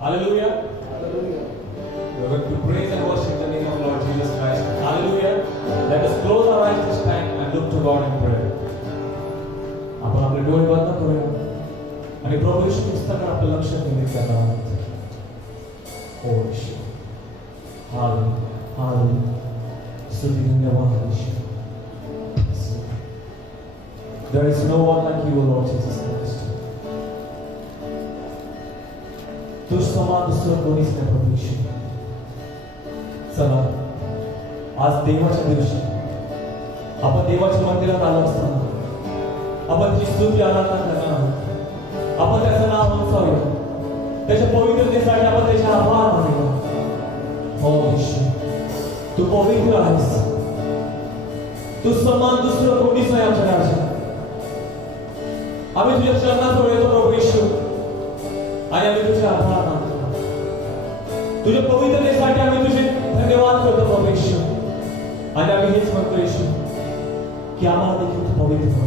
Hallelujah. Hallelujah. We are going to praise and worship the name of Lord Jesus Christ. Hallelujah. Let us close our eyes this time and look to God in prayer. आपण आपले डोळे बंद करूया आणि प्रभू येशू ख्रिस्ताकडे आपलं लक्ष केंद्रित करणार आहोत. ओ येशू. हालेलुया. स्तुती धन्यवाद येशू. There is no one like you, Lord Jesus Christ. तुझ समान दुसरं कोणीच नाही प्रभू येशू. चला आज देवाच्या दिवशी आपण देवाच्या मंदिरात आलो असताना आपण जी स्तुती आराधना करणार आहोत. आपण त्याचं नाव उंचावूया. त्याच्या पवित्रतेसाठी आपण त्याचे आभार मानूया. हो येशू तू पवित्र आहेस. तू समान दुसरं कोणीच नाही आमच्या राजा. आम्ही तुझ्या चरणात येतो प्रभू येशू आणि आम्ही तुझे आभार मानतो. तुझ्या पवित्रतेसाठी आम्ही तुझे धन्यवाद करतो प्रभू येशू आणि आम्ही हेच म्हणतो येशू की आम्हाला देखील तू पवित्र कर.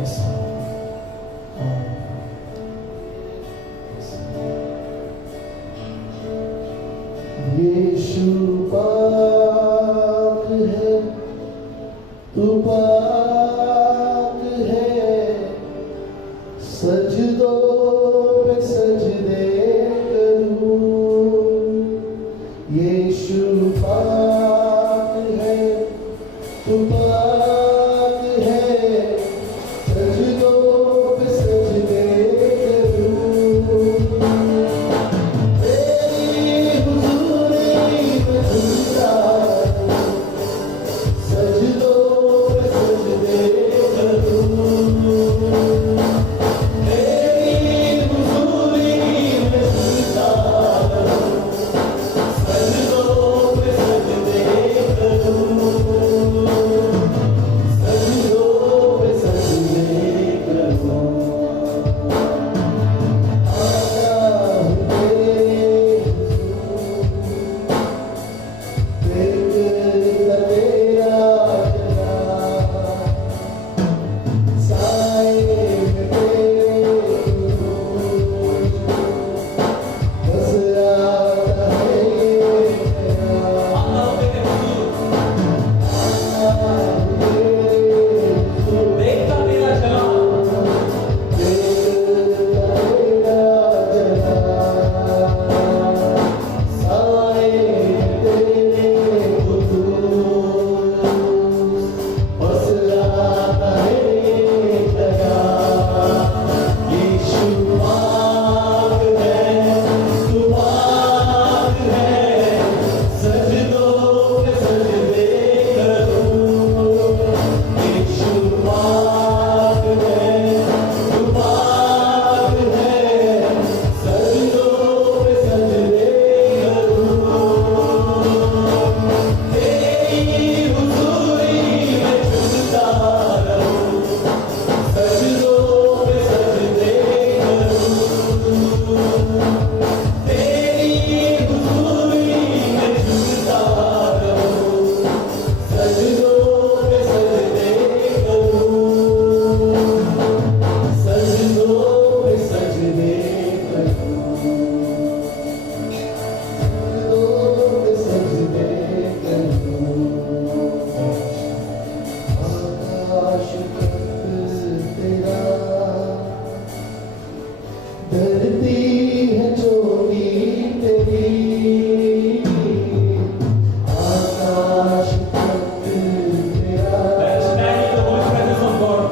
Yes. यीशु पाक है, तू पाक है, सजदों पे सजदे करूं. यीशु पाक है, तू पाक है, सजदों पे सजदे करूं. तेरी हुजूरी में झुकता हूँ, सजदों पे सजदे करूं. तेरी हुजूरी में झुकता हूँ, सजदों पे सजदे करूं. सजदों पे सजदे करूं. आया हूँ तेरे हुजूर, तेरा जलाल, साए में तेरे नूर, बस आता है ये ख्याल. आया हूँ तेरे हुजूर, देखता मेरा जलाल. देखता तेरा जलाल, साए में तेरे हुजूर, बस आता है ये ख्याल. यीशु पाक है, तू पाक है, सजदों पे सजदे करूं. यीशु पाक है, तू पाक है, सजदों पे सजदे करूं. तेरी हुजूरी में झुकता रहूं, सजदों पे सजदे करूं. तेरी हुजूरी में झुकता रहूं, सजदों पे सजदे करूं. सजदों पे सजदे करूं. सजदों पे सजदे करूं. आकाश तक तेरा, धरती है चोटी तेरी. आकाश तक तेरा, Let's stand in the holy presence of God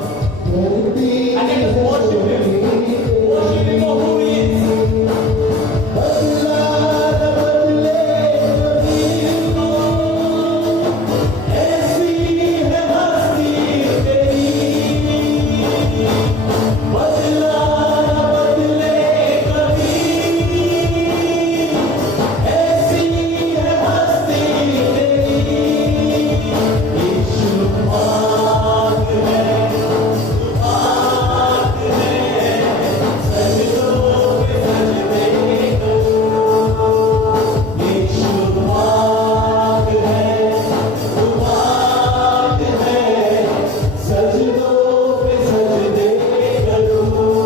धरती and let us worship Him. Worship Him for who He is. बदला न बदले कभी, ऐसी है हस्ती तेरी. बदला न बदले कभी, ऐसी है हस्ती तेरी. यीशु पाक है, पाक है, सजदों पे सजदे करूं. यीशु पाक है, पाक है, सजदों पे सजदे करूं.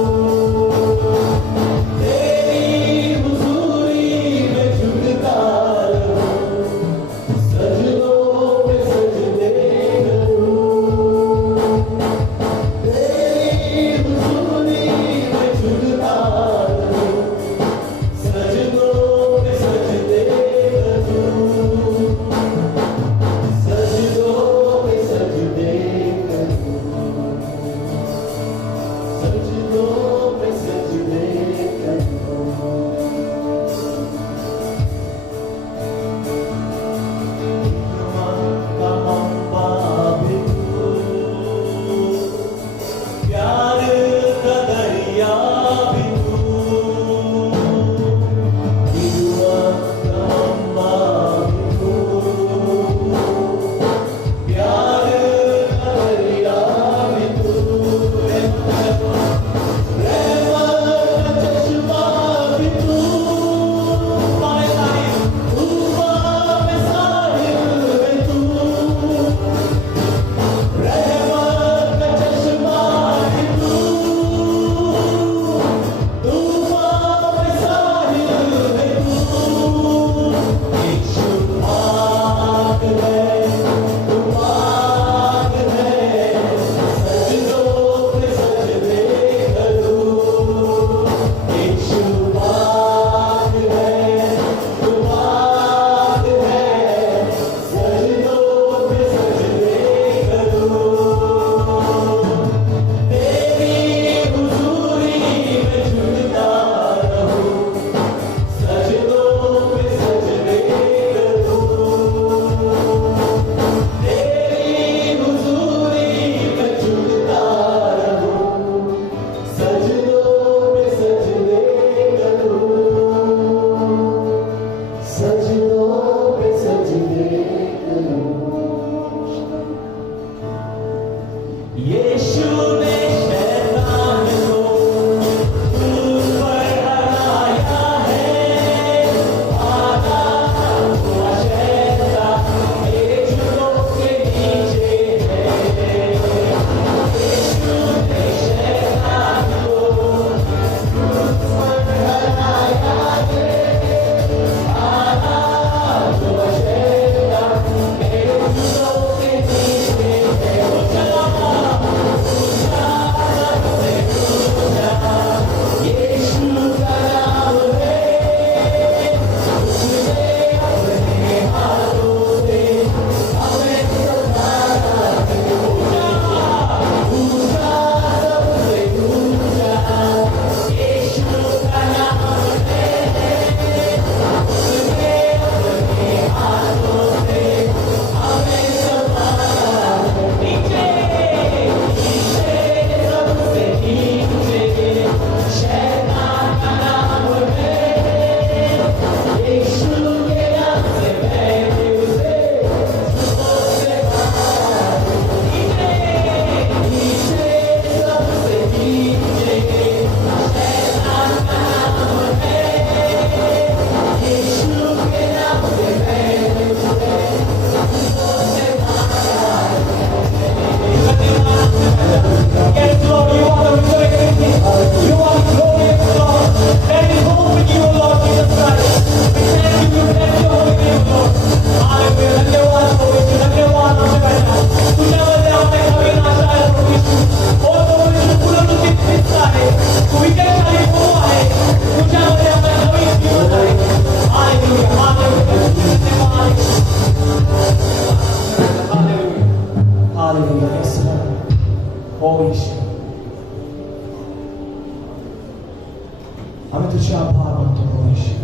आम्ही तुझे आभार मानतो प्रभू येशू.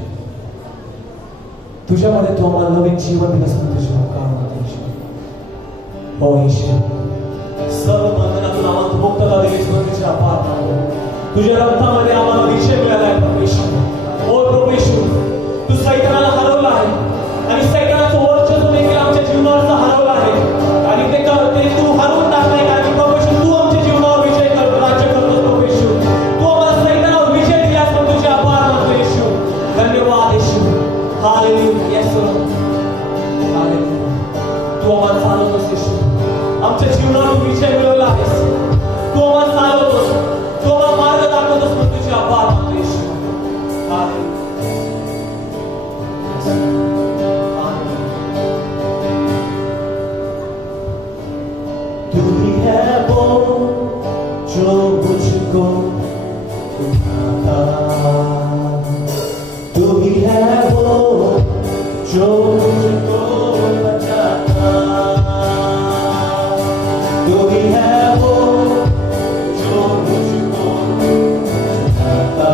तुझ्यामध्ये तू आम्हाला नवीन जीवन दिलं म्हणून तुझे आभार मानतो येशू. हो येशू, सर्व बंधनातून आम्हाला मुक्तता दिलीस म्हणून तुझे आभार मानतो. तुझ्या रक्तामध्ये आम्हाला विजय मिळाला आहे प्रभू येशू. हो प्रभू येशू, तू सैतानाला हरवला आहे आणि सैतानाचं वर्चस्व देखील आमच्या जीवनावरचं हरवलं आहे आणि ते तू हरवून टाकलाय कारण की प्रभू येशू, तू आमच्या जीवनावर विजय करतो, राज्य करतोस प्रभू येशू. तू आम्हाला सैतानावर विजय दिलास म्हणून तुझे आभार मानतो येशू. धन्यवाद येशू. हालेलुया. Yes Lord. हालेलुया. तू आम्हाला चालवतोस येशू. आमच्या जीवनावर विजय मिळवला आहेस. तू आम्हाला चालवतोस, तू आम्हाला मार्ग दाखवतोस म्हणून तुझे आभार मानतो येशू. हालेलुया. तू ही है वो जो मुझको उठाता, तू ही है वो जो मुझको बचाता, तू ही है वो जो मुझको उठाता,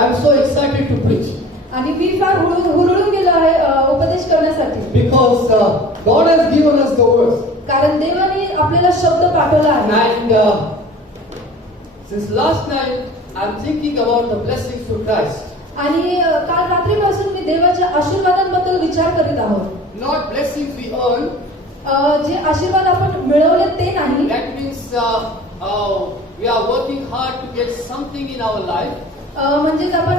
I'm so excited to preach आणि मी फार हुरळून गेलो आहे उपदेश करण्यासाठी. because God has given us the words. कारण देवाने आपल्याला शब्द पाठवला आहे. And since last night I'm thinking about the blessings through Christ. आणि काल रात्रीपासून मी देवाच्या आशीर्वादांबद्दल विचार करीत आहोत. Not blessings we earn. जे आशीर्वाद आपण मिळवले ते नाही. That means we are working hard to get something in our life. म्हणजेच आपण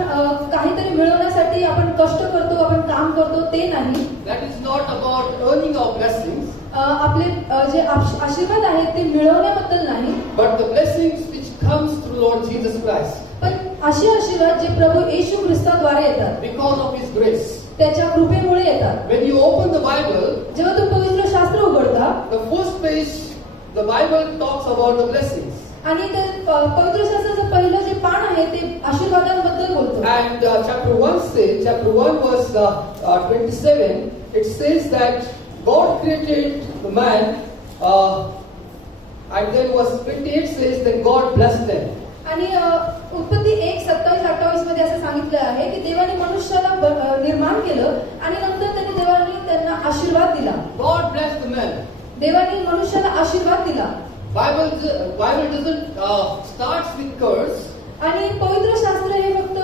काहीतरी मिळवण्यासाठी आपण कष्ट करतो, आपण काम करतो ते नाही. That is not about earning our blessings. आपले जे आशीर्वाद आहेत ते मिळवण्याबद्दल नाही. But the blessings which comes through Lord Jesus Christ पण असे आशीर्वाद जे प्रभू येशू ख्रिस्ताद्वारे येतात, because of His grace. त्याच्या कृपेमुळे येतात. When you open the Bible, जेव्हा तुम्ही पवित्र शास्त्र उघडता the first page, the Bible talks about the blessings. आणि ते पवित्र शास्त्राचं पहिलं जे पान आहे ते आशीर्वादांबद्दल बोलतं. And chapter 1 verse 27, it says that God created the man, and then verse 28 says that God blessed them. आणि उत्पत्ती 1:27-28 मध्ये असं सांगितलं आहे की देवाने मनुष्याला निर्माण केलं आणि नंतर देवाने त्यांना आशीर्वाद दिला. God blessed the man. देवाने मनुष्याला आशीर्वाद दिला. Bible doesn't starts with curse, आणि पवित्र शास्त्र हे फक्त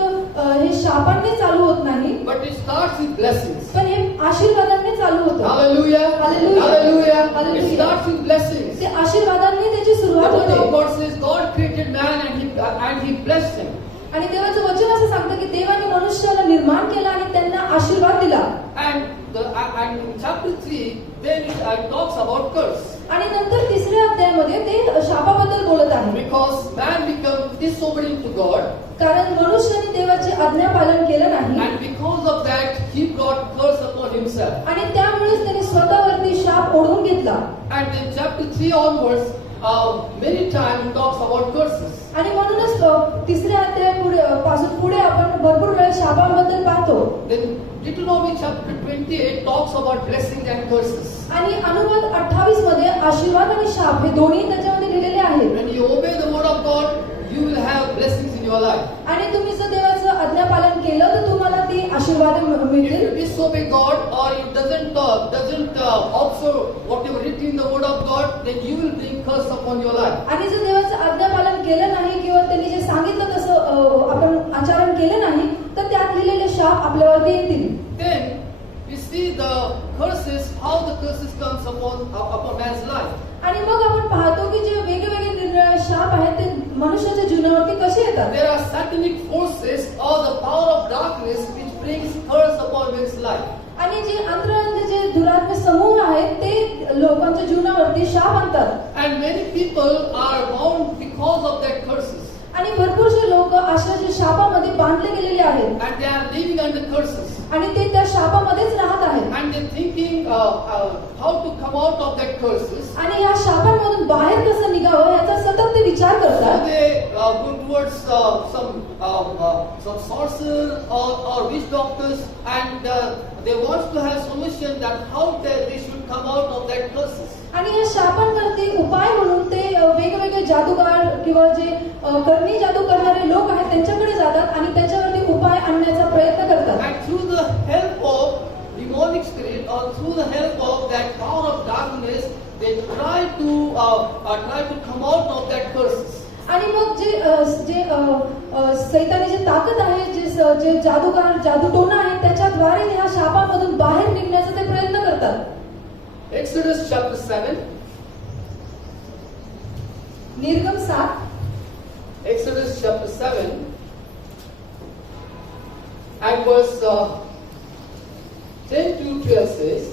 हे शापांनी चालू होत नाही, but it starts with blessings. पण हे आशीर्वादांनी चालू होतं. Hallelujah! Hallelujah. Hallelujah! Hallelujah. It starts with blessings. ते आशीर्वादांनी त्याची The सुरुवात word of होते. God says God created man and he blessed him. आणि देवाचं वचन असं सांगतं की देवाने मनुष्याला निर्माण केला आणि त्यांना आशीर्वाद दिला. And in chapter 3, then it talks about curse. आणि नंतर तिसऱ्या अध्यायामध्ये ते शापाबद्दल बोलत आहे. Because man became disobedient to God, कारण मनुष्याने देवाचे आज्ञा पालन केलं नाही and because of that, he brought curse upon himself. आणि त्यामुळेच त्याने स्वतःवरती शाप ओढून घेतला. And in chapter 3 onwards, many times it talks about curses. आणि म्हणूनच तिसऱ्या अध्यायापासून पुढे आपण भरपूर वेळा शापाबद्दल पाहतो. Then Deuteronomy chapter 28 talks about blessings and curses. आणि अनुवाद 28 मध्ये आशीर्वाद आणि शाप हे दोन्ही त्याच्यामध्ये लिहिलेले आहेत. When you obey the word of God, you will have blessings in your life. आणि तुम्ही जर देवाचं आज्ञा पालन केलं तर तुम्हाला ती आशीर्वाद If मिळतील. you disobey God or it doesn't observe whatever written in the word of God, then you will bring curse upon your life. आणि जर देवाचं आज्ञा पालन केलं नाही किंवा त्यांनी जे सांगितलं तसं आपण आचरण केलं नाही तर त्यात लिहिलेले शाप आपल्यावरती येतील. Then we see the curses, how the curses comes upon man's life. आणि मग आपण पाहतो की जे वेगवेगळे निरनिराळे शाप आहेत ते मनुष्याच्या जीवनावरती कसे येतात. There are satanic forces or the power of darkness which brings curse upon man's life. आणि जे अंतराळातले जे दुरात्मे समूह आहेत ते लोकांच्या जीवनावरती शाप आणतात. And many people are bound because of that curses. आणि भरपूरसे लोक अशाच्या शापामध्ये बांधले गेलेले आहेत. And they are living under curses. आणि ते त्या शापामध्येच राहत आहेत. And they're thinking how to come out of that curses. आणि या शापांमधून बाहेर कसं निघावं याचा सतत ते विचार So करतात. they go towards some sorcerers or witch doctors, and they want to have solution that how they should come out of that curses. आणि या शापांवरती उपाय म्हणून ते वेगवेगळे जादूगार किंवा जे करणी जादू करणारे लोक आहेत त्यांच्याकडे जातात आणि त्याच्यावरती उपाय आणण्याचा प्रयत्न करतात. And through the help of demonic spirit or through the help of that power of darkness, they try to come out of that curses. आणि मग जे सैतानी जे ताकद आहे जे जादूगार जादूटोना आहे त्याच्याद्वारे ह्या शापामधून बाहेर निघण्याचा ते प्रयत्न करतात. Exodus chapter 7. निर्गम 7. Exodus chapter 7 and verse 10 to 12 says,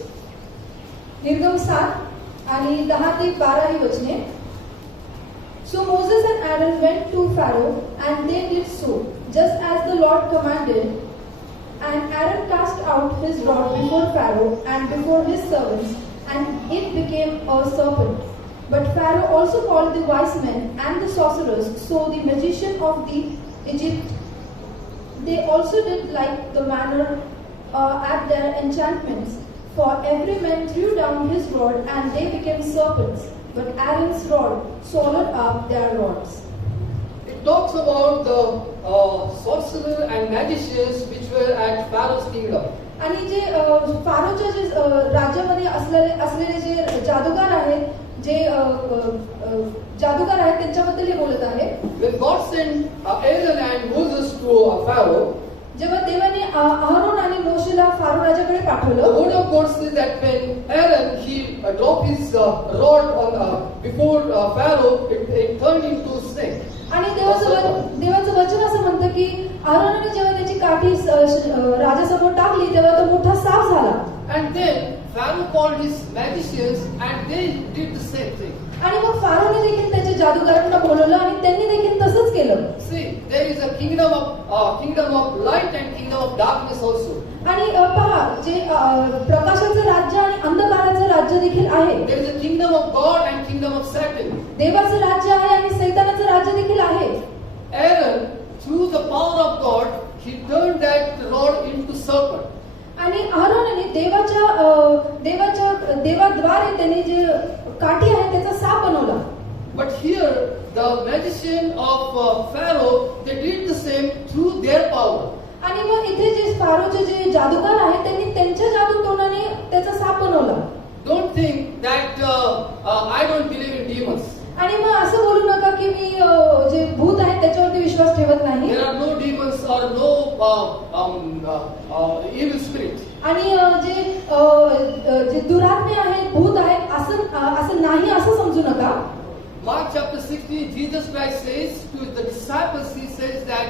निर्गम 7 आणि 10 ते 12 ही वचने. So Moses and Aaron went to Pharaoh, and they did so, just as the Lord commanded. And Aaron cast out his rod before Pharaoh and before his servants, and it became a serpent. But Pharaoh also called the wise men and the sorcerers, so the magician of the Egypt. They also did like the manner at their enchantments, for every man threw down his rod, and they became serpents. But Aaron's rod swallowed up their rods. it talks about the sorcerer and magicians which were at Pharaoh's kingdom. आणि जे फारोच्या जे राज्यामध्ये असलेले जे जादूगार आहेत, जे जादूगार आहेत त्यांच्याबद्दल हे बोलत आहे. When God sent Aaron and Moses to Pharaoh, जेव्हा देवाने अहरोन आणि मोशेला फारो राजाकडे the पाठवलं, word of God says that when Aaron he dropped his rod on before Pharaoh, it turned into a snake. आणि देवाचं वचन असं म्हणतं की अहरोनाने जेव्हा त्याची काठी राजासमोर टाकली तेव्हा तो मोठा साप झाला. And then Pharaoh called his magicians and they did the same thing. आणि मग फारोने देखील त्याच्या जादूगारांना बोलवलं आणि त्यांनी देखील तसंच केलं. See, there is a kingdom of light and kingdom of darkness also. आणि पहा, जे प्रकाशाचं राज्य आणि अंधकाराचं राज्य देखील आहे. There is a kingdom of God and kingdom of Satan. देवाचं राज्य आहे आणि सैतानाचं राज्य देखील आहे. Aaron, through the power of God, he turned that rod into serpent. आणि अहरोनाने देवाद्वारे त्याने जे काठी आहे त्याचा साप बनवला. But here, the magician of Pharaoh, they did the same through their power. आणि मग इथे जे फारोचे जे जादूगार आहेत त्यांनी त्यांच्या जादूटोणाने त्याचा साप बनवला. Don't think that I don't believe in demons. आणि मग असं बोलू नका की मी जे भूत आहेत त्याच्यावरती विश्वास ठेवत नाही. There are no demons or no evil spirit. आणि जे दुरात्मे आहेत, भूत आहेत असं नाही असं समजू नका. Mark chapter 16, Jesus Christ says to the disciples, he says that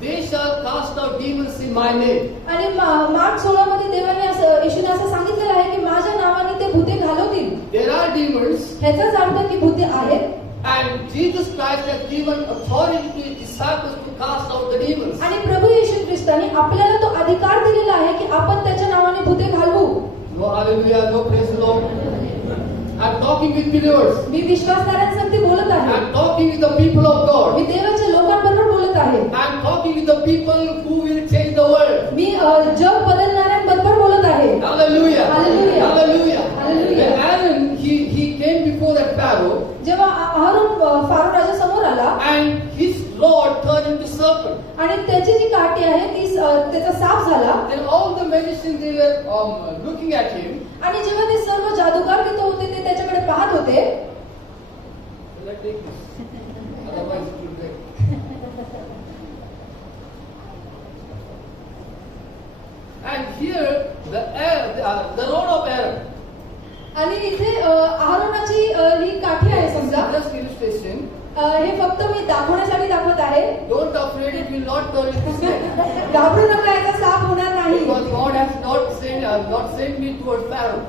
they shall cast out demons in my name. आणि मार्क 16 मध्ये येशूने असं सांगितलेलं आहे की माझ्या नावाने ते भूते घालवतील. There are demons, ह्याचाच अर्थ की भूते आहेत. and Jesus Christ has given authority to his disciples to cast out the demons. आणि प्रभू येशू ख्रिस्ताने आपल्याला तो अधिकार दिलेला आहे की आपण त्याच्या नावाने भूते घालवू. No hallelujah, no praise the Lord. I'm talking with believers. मी विश्वासणाऱ्यांसाठी बोलत आहे. I'm talking with the people of God. मी देवाच्या लोकांबरोबर बोलत आहे. I'm talking with the people who will change the world. मी जग बदलणाऱ्यांबरोबर बोलत आहे. Hallelujah. Hallelujah. Hallelujah. Hallelujah. When Aaron he came before that Pharaoh, जेव्हा अहरोन फारो राजा समोर आला and his rod turned into serpent. आणि त्याची जी काठी आहे ती त्याचा साप झाला. Then all the magicians they were looking at him. आणि जेव्हा ते सर्व जादूगार तिथे होते ते त्याच्याकडे पाहत होते. Let's take this. Otherwise it will break. And here the rod of Aaron. आणि इथे अहरोनाची ही काठी आहे समजा. Just illustration. हे फक्त मी दाखवण्यासाठी दाखवत आहे. Don't afraid it will not turn into snake. घाबरू नका, याचा साप होणार नाही. Because God has not sent me towards Pharaoh.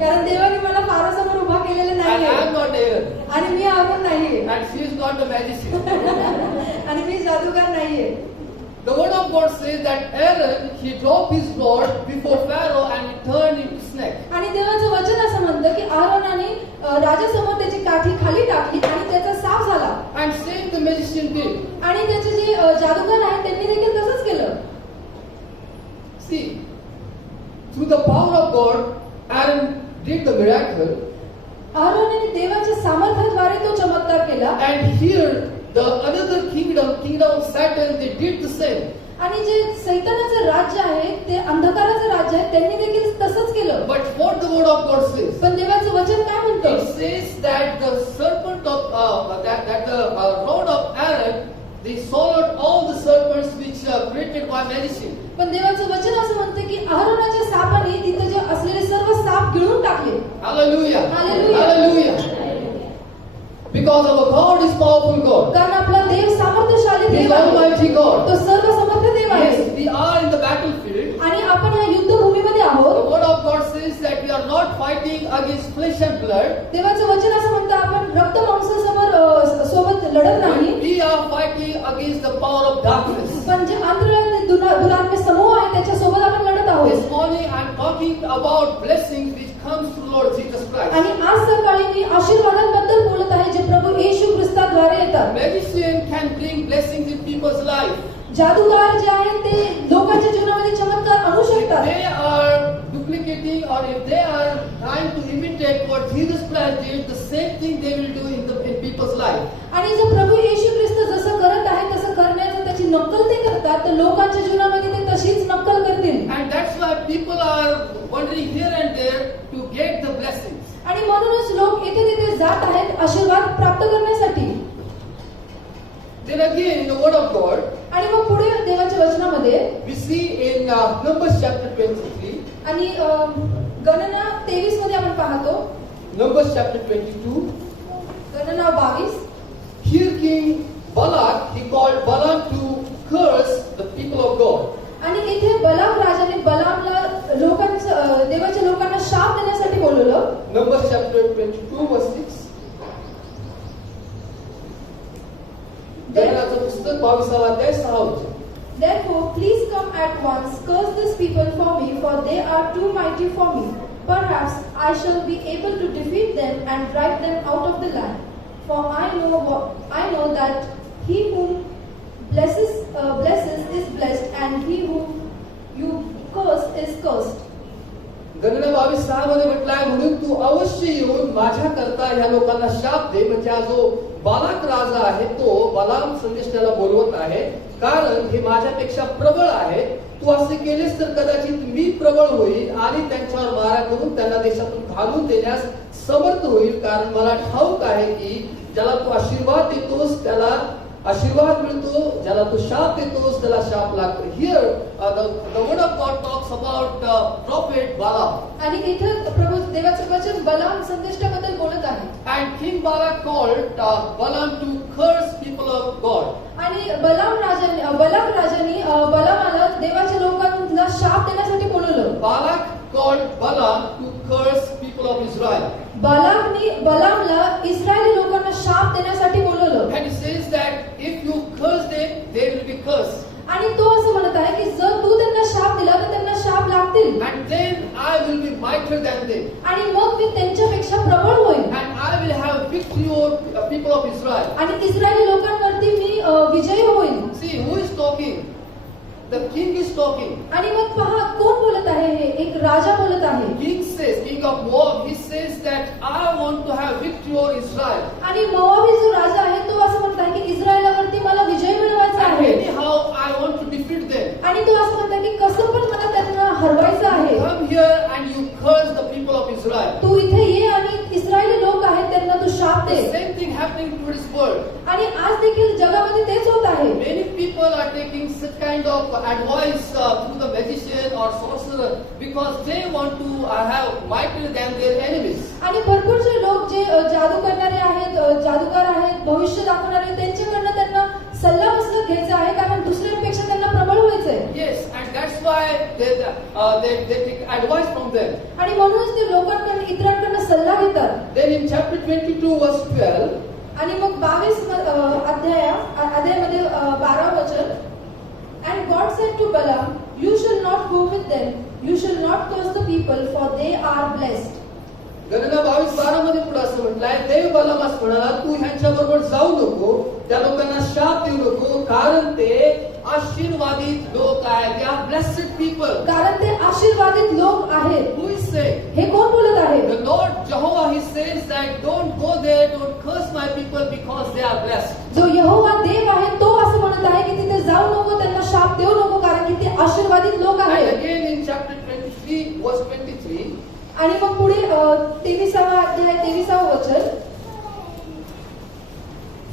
कारण देवाने मला फारोसमोर उभा केलेलं And नाहीये. I am not Aaron. आणि मी अहरोन नाहीये. And she is not a magician. आणि मी जादूगार नाहीये. The word of God says that Aaron he dropped his rod before Pharaoh and it turned into snake. आणि देवाचं वचन असं म्हणतं की अहरोनाने राजासमोर त्याची काठी खाली टाकली आणि त्याचा साप झाला. And same the magician did. आणि त्याचे जे जादूगार आहेत त्यांनी देखील तसंच केलं. See, through the power of God, Aaron did the miracle. अहरोनाने देवाच्या सामर्थ्याद्वारे तो चमत्कार केला. And here the another kingdom of Satan, they did the same. आणि जे सैतानाचं राज्य आहे ते अंधकाराचं राज्य आहे त्यांनी देखील तसंच केलं. But what the word of God says? पण देवाचं वचन काय म्हणतं? It says that the serpent of the rod of Aaron, they swallowed all the serpents which are created by magician. पण देवाचं वचन असं म्हणतं की अहरोनाच्या सापाने तिथे जे असलेले सर्व साप गिळून टाकले. Hallelujah. Hallelujah. Hallelujah. Because our God is powerful God. कारण आपला देव सामर्थ्यशाली He is देव आहे. Almighty God. तो सर्व समर्थ देव आहे. Yes, we are in the battlefield. आणि आपण या युद्धभूमीमध्ये The आहोत. word of God says that we are not fighting against flesh and blood. देवाचं वचन असं म्हणतं आपण रक्त मांसासमोर सोबत लढत नाही. We are fighting against the power of darkness. पण जे दुरात्मे समूह आहे त्याच्यासोबत आपण लढत आहोत. This morning I am talking about blessings which comes through Lord Jesus Christ. आणि आज सकाळी मी आशीर्वादांबद्दल बोलत आहे जे प्रभू येशू ख्रिस्ताद्वारे येतात. Magician can bring blessings in people's life. जादूगार जे आहेत ते लोकांच्या जीवनामध्ये चमत्कार आणू If शकतात. they are duplicating or if they are trying to imitate what Jesus Christ did, the same thing they will do in people's life. आणि जर प्रभू येशू ख्रिस्त जसं करत आहे तसं करण्याचं त्याची नक्कल ते करतात तर लोकांच्या जीवनामध्ये ते तशीच नक्कल करतील. And that's why people are wandering here and there to get the blessings. आणि म्हणूनच लोक इथे तिथे जात आहेत आशीर्वाद प्राप्त करण्यासाठी. Then again in the word of God, आणि मग पुढे देवाच्या वचनामध्ये we see in Numbers chapter 23, आणि गणना 23 मध्ये आपण पाहतो. Numbers chapter 22, गणना 22. here King Balak, he called Balaam to curse the people of God. आणि इथे बलाम राजाने बलामला लोकांचं देवाच्या लोकांना शाप देण्यासाठी बोलवलं. Numbers chapter 22 verse 6. गणनाचं पुस्तक 22 अध्याय 6 वचन. Therefore, please come at once, curse these people for me, for they are too mighty for me. Perhaps I shall be able to defeat them and drive them out of the land. For I know that he whom blesses is blessed, and he whom you curse is cursed. गणना 22:6 मध्ये म्हटलंय, म्हणून तू अवश्य येऊन माझ्या करता ह्या लोकांना शाप दे. म्हणजे हा जो बालाक राजा आहे तो बलाम संदेशाला बोलवत आहे, कारण हे माझ्यापेक्षा प्रबळ आहे. तू असे केलेस तर कदाचित मी प्रबळ होईल आणि त्यांच्यावर मारा करून त्यांना देशातून घालून देण्यास समर्थ होईल. कारण मला ठाऊक आहे की ज्याला तू आशीर्वाद देतोस त्याला आशीर्वाद मिळतो, ज्याला तू शाप देतोस त्याला शाप लागतो. Here the word of God talks about prophet Balaam. आणि इथे प्रभू देवाचं वचन बलाम संदेशाबद्दल बोलत आहे. And King Balak called Balaam to curse people of God. आणि बलाम राजाने बलामाला देवाच्या लोकांना शाप देण्यासाठी बोलवलं. Balak called Balaam to curse people of Israel. बलामला इस्रायली लोकांना शाप देण्यासाठी बोलवलं. And he says that if you curse them, they will be cursed. आणि तो असं म्हणत आहे की जर तू त्यांना शाप दिला तर त्यांना शाप लागतील. And then I will be mightier than them. आणि मग मी त्यांच्यापेक्षा प्रबळ होईल. And I will have victory over people of Israel. आणि इस्रायली लोकांवरती मी विजयी होईल. See, who is talking? The king is talking. आणि मग पहा कोण बोलत आहे. हे एक राजा बोलत आहे. King says, King of Moab, he says that I want to have victory over Israel. आणि मोआबी जो राजा आहे तो असं म्हणत आहे की इस्रायलावरती मला विजय मिळवायचा And आहे. anyhow, I want to defeat them. आणि तो असं म्हणत आहे की कसं पण मला त्यांना हरवायचं आहे. Come here and you curse the people of Israel. तू इथे ये आणि इस्रायली लोक आहेत त्यांना तू शाप The they. same thing happening to this world. आणि आज देखील जगामध्ये तेच होत आहे. Many people are taking such kind of advice through the magician or sorcerer because they want to have mightier than their enemies. आणि भरपूरचे लोक जे जादू करणारे आहेत, जादूगार आहेत, भविष्य दाखवणारे त्यांच्याकडनं त्यांना सल्ला मसलत घ्यायचा आहे कारण दुसऱ्यांपेक्षा त्यांना प्रबळ व्हायचंय. Yes, and that's why they take advice from them. आणि म्हणूनच ते लोकांकडून इतरांकडून सल्ला घेतात. Then in chapter 22 verse 12, आणि मग 22 अध्यायामध्ये 12 वचन. And God said to Balaam, you shall not go with them, you shall not curse the people, for they are blessed. गणना 22:12 मध्ये पुढे असं म्हटलंय, देव बलामास म्हणाला, तू ह्यांच्या बरोबर जाऊ नको, त्या लोकांना शाप देऊ नको, कारण ते आशीर्वादित लोक आहेत. They are blessed people. कारण ते आशीर्वादित लोक आहेत. Who is saying? हे कोण बोलत आहे. The Lord Jehovah, he says that don't go there, don't curse my people because they are blessed. जो यहोवा देव आहे तो असं म्हणत आहे की तिथे जाऊ नको, त्यांना शाप देऊ नको, कारण की ते आशीर्वादित लोक And आहेत. again in chapter 23 verse 23, आणि मग पुढे 23वा अध्याय 23वा वचन.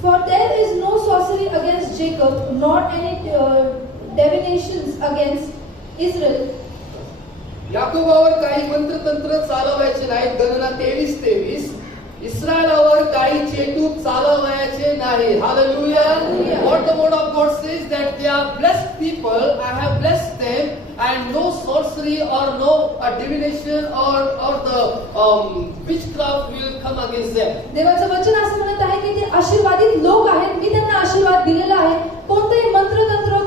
For there is no sorcery against Jacob, nor any divinations against Israel. याकोबावर काही मंत्रतंत्र चालवायचे नाहीत. गणना 23:23. इस्रायलावर काही चेटूक चालवायचे नाही. Hallelujah. Hallelujah. What the word of God says that they are blessed people. I have blessed them, and no sorcery or no divination or the witchcraft will come against them. देवाचं वचन असं म्हणत आहे की ते आशीर्वादित लोक आहेत. मी त्यांना आशीर्वाद दिलेला आहे. कोणतेही मंत्रतंत्र,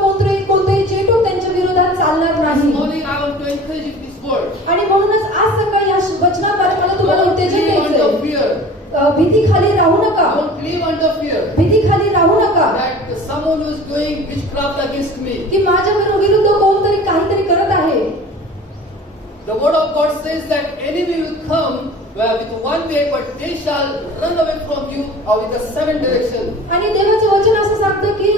कोणतेही चेटूक त्यांच्या विरोधात चालणार This नाही. morning I want to encourage you this word. आणि म्हणूनच आज सकाळी या वचनाद्वारे मला तुम्हाला Don't उत्तेजन live under द्यायचंय. fear. भीती खाली राहू नका. Don't live under fear. भीती खाली राहू नका That someone who is doing witchcraft against me. की माझ्या विरुद्ध कोणतरी काहीतरी करत आहे. The word of God says that enemy will come with one way, but they shall run away from you with the seven direction. आणि देवाचं वचन असं सांगतं की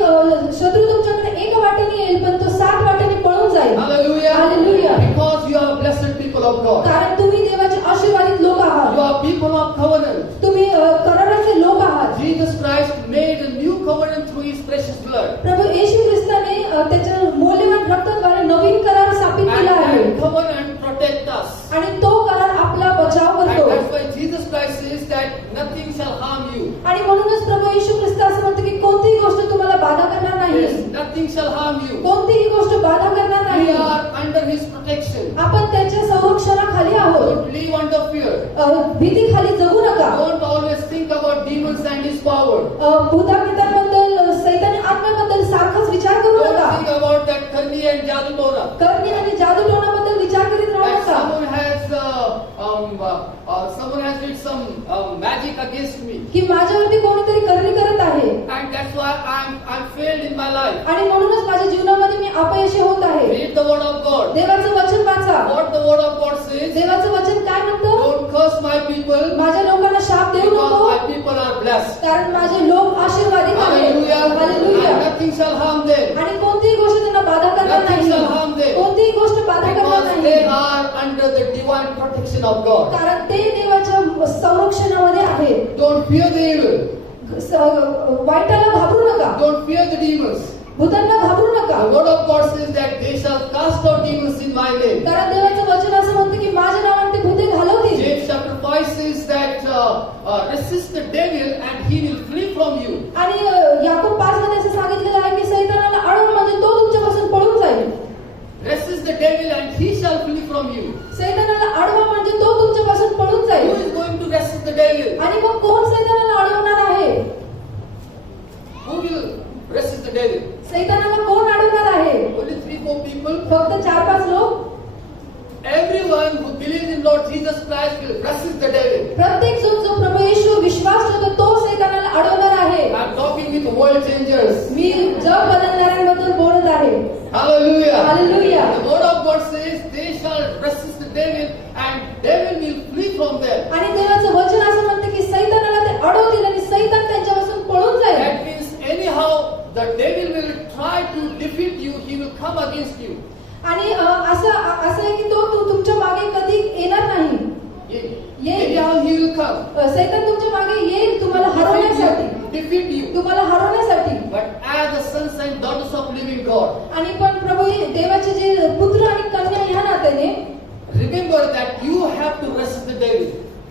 शत्रू तुमच्याकडे एक वाटेने येईल पण तो 7 वाटेने पळून जाईल. Hallelujah. Hallelujah. Because you are blessed people of God. कारण तुम्ही देवाचे आशीर्वादित लोक You आहात. are people of covenant. तुम्ही कराराचे लोक आहात. Jesus Christ made a new covenant through His precious blood. प्रभू येशू ख्रिस्ताने त्याच्या मौल्यवान रक्ताद्वारे नवीन करार स्थापित And केला आहे that covenant protect us. आणि तो करार आपला बचाव And करतो. that's why Jesus Christ says that nothing shall harm you. आणि म्हणूनच प्रभू येशू ख्रिस्त असं म्हणतो की कोणतीही गोष्ट तुम्हाला बाधा करणार नाही. Yes, nothing shall harm you. कोणतीही गोष्ट बाधा करणार We नाही. are under His protection. आपण त्याच्या संरक्षणाखाली आहोत. Don't live under fear. भीतीखाली जगू नका. Don't always think about demons and His power. भूतापितांबद्दल सैतानी आत्म्याबद्दल सारखाच विचार करू Don't नका. think about that Karni and Jadutona. करणी आणि जादूटोणाबद्दल विचार करीत राहू That नका. someone has did some magic against me, की माझ्यावरती कोणीतरी करणी करत आहे and that's why I'm failed in my life. आणि म्हणूनच माझ्या जीवनामध्ये मी अपयशी होत आहे. Read the word of God. देवाचं वचन वाचा. What the word of God says. देवाचं वचन काय म्हणतं? Don't curse my people, माझ्या लोकांना शाप देऊ because नको my people are blessed. कारण माझे लोक आशीर्वादित आहेत. Hallelujah. Hallelujah. And nothing shall harm them, आणि कोणतीही गोष्ट त्यांना बाधा करणार Nothing shall harm नाही. them. कोणतीही गोष्ट बाधा करणार because they नाही. are under the divine protection of God. कारण ते देवाच्या संरक्षणामध्ये आहेत. Don't fear the evil. वाईटाला घाबरू नका. Don't fear the demons. भूतांना घाबरू नका. The word of God says that they shall cast out demons in my name. कारण देवाचं वचन असं म्हणतं की माझ्या नावाने ते भूते घालवतील. James chapter 5 says that resist the devil and he will flee from you. आणि याकूब 5 मध्ये असं सांगितलेलं आहे की सैतानाला अडव म्हणजे तो तुमच्यापासून पळून जाईल. Resist the devil and he shall flee from you. सैतानाला अडवा म्हणजे तो तुमच्यापासून पळून Who जाईल. is going to resist the devil? आणि मग कोण सैतानाला अडवणार आहे? Who will resist the devil? सैतानाला कोण अडवणार आहे? Only 3-4 people. फक्त 4-5 लोक. Everyone who believes in Lord Jesus Christ will resist the devil. प्रत्येक जण जो प्रभू येशू विश्वास ठेवतो तो सैतानाला अडवणार आहे. I'm talking with world changers. मी जग बदलणाऱ्यांबद्दल बोलत आहे. Hallelujah. Hallelujah. The word of God says they shall resist the devil and devil will flee from them. आणि देवाचं वचन असं म्हणतं की सैतानाला ते अडवतील आणि सैतान त्यांच्यापासून पळून जाईल. That means anyhow the devil will try to defeat you, he will come against you. आणि असं आहे की तो तुमच्या मागे कधी येणार नाही. Anyhow he will come. सैतान तुमच्या मागे येईल तुम्हाला हरवण्यासाठी, Defeat you. तुम्हाला हरवण्यासाठी. But as the sons and daughters of living God, आणि पण प्रभू देवाचे जे पुत्र आणि कन्या ह्या नात्याने remember that you have to resist the devil.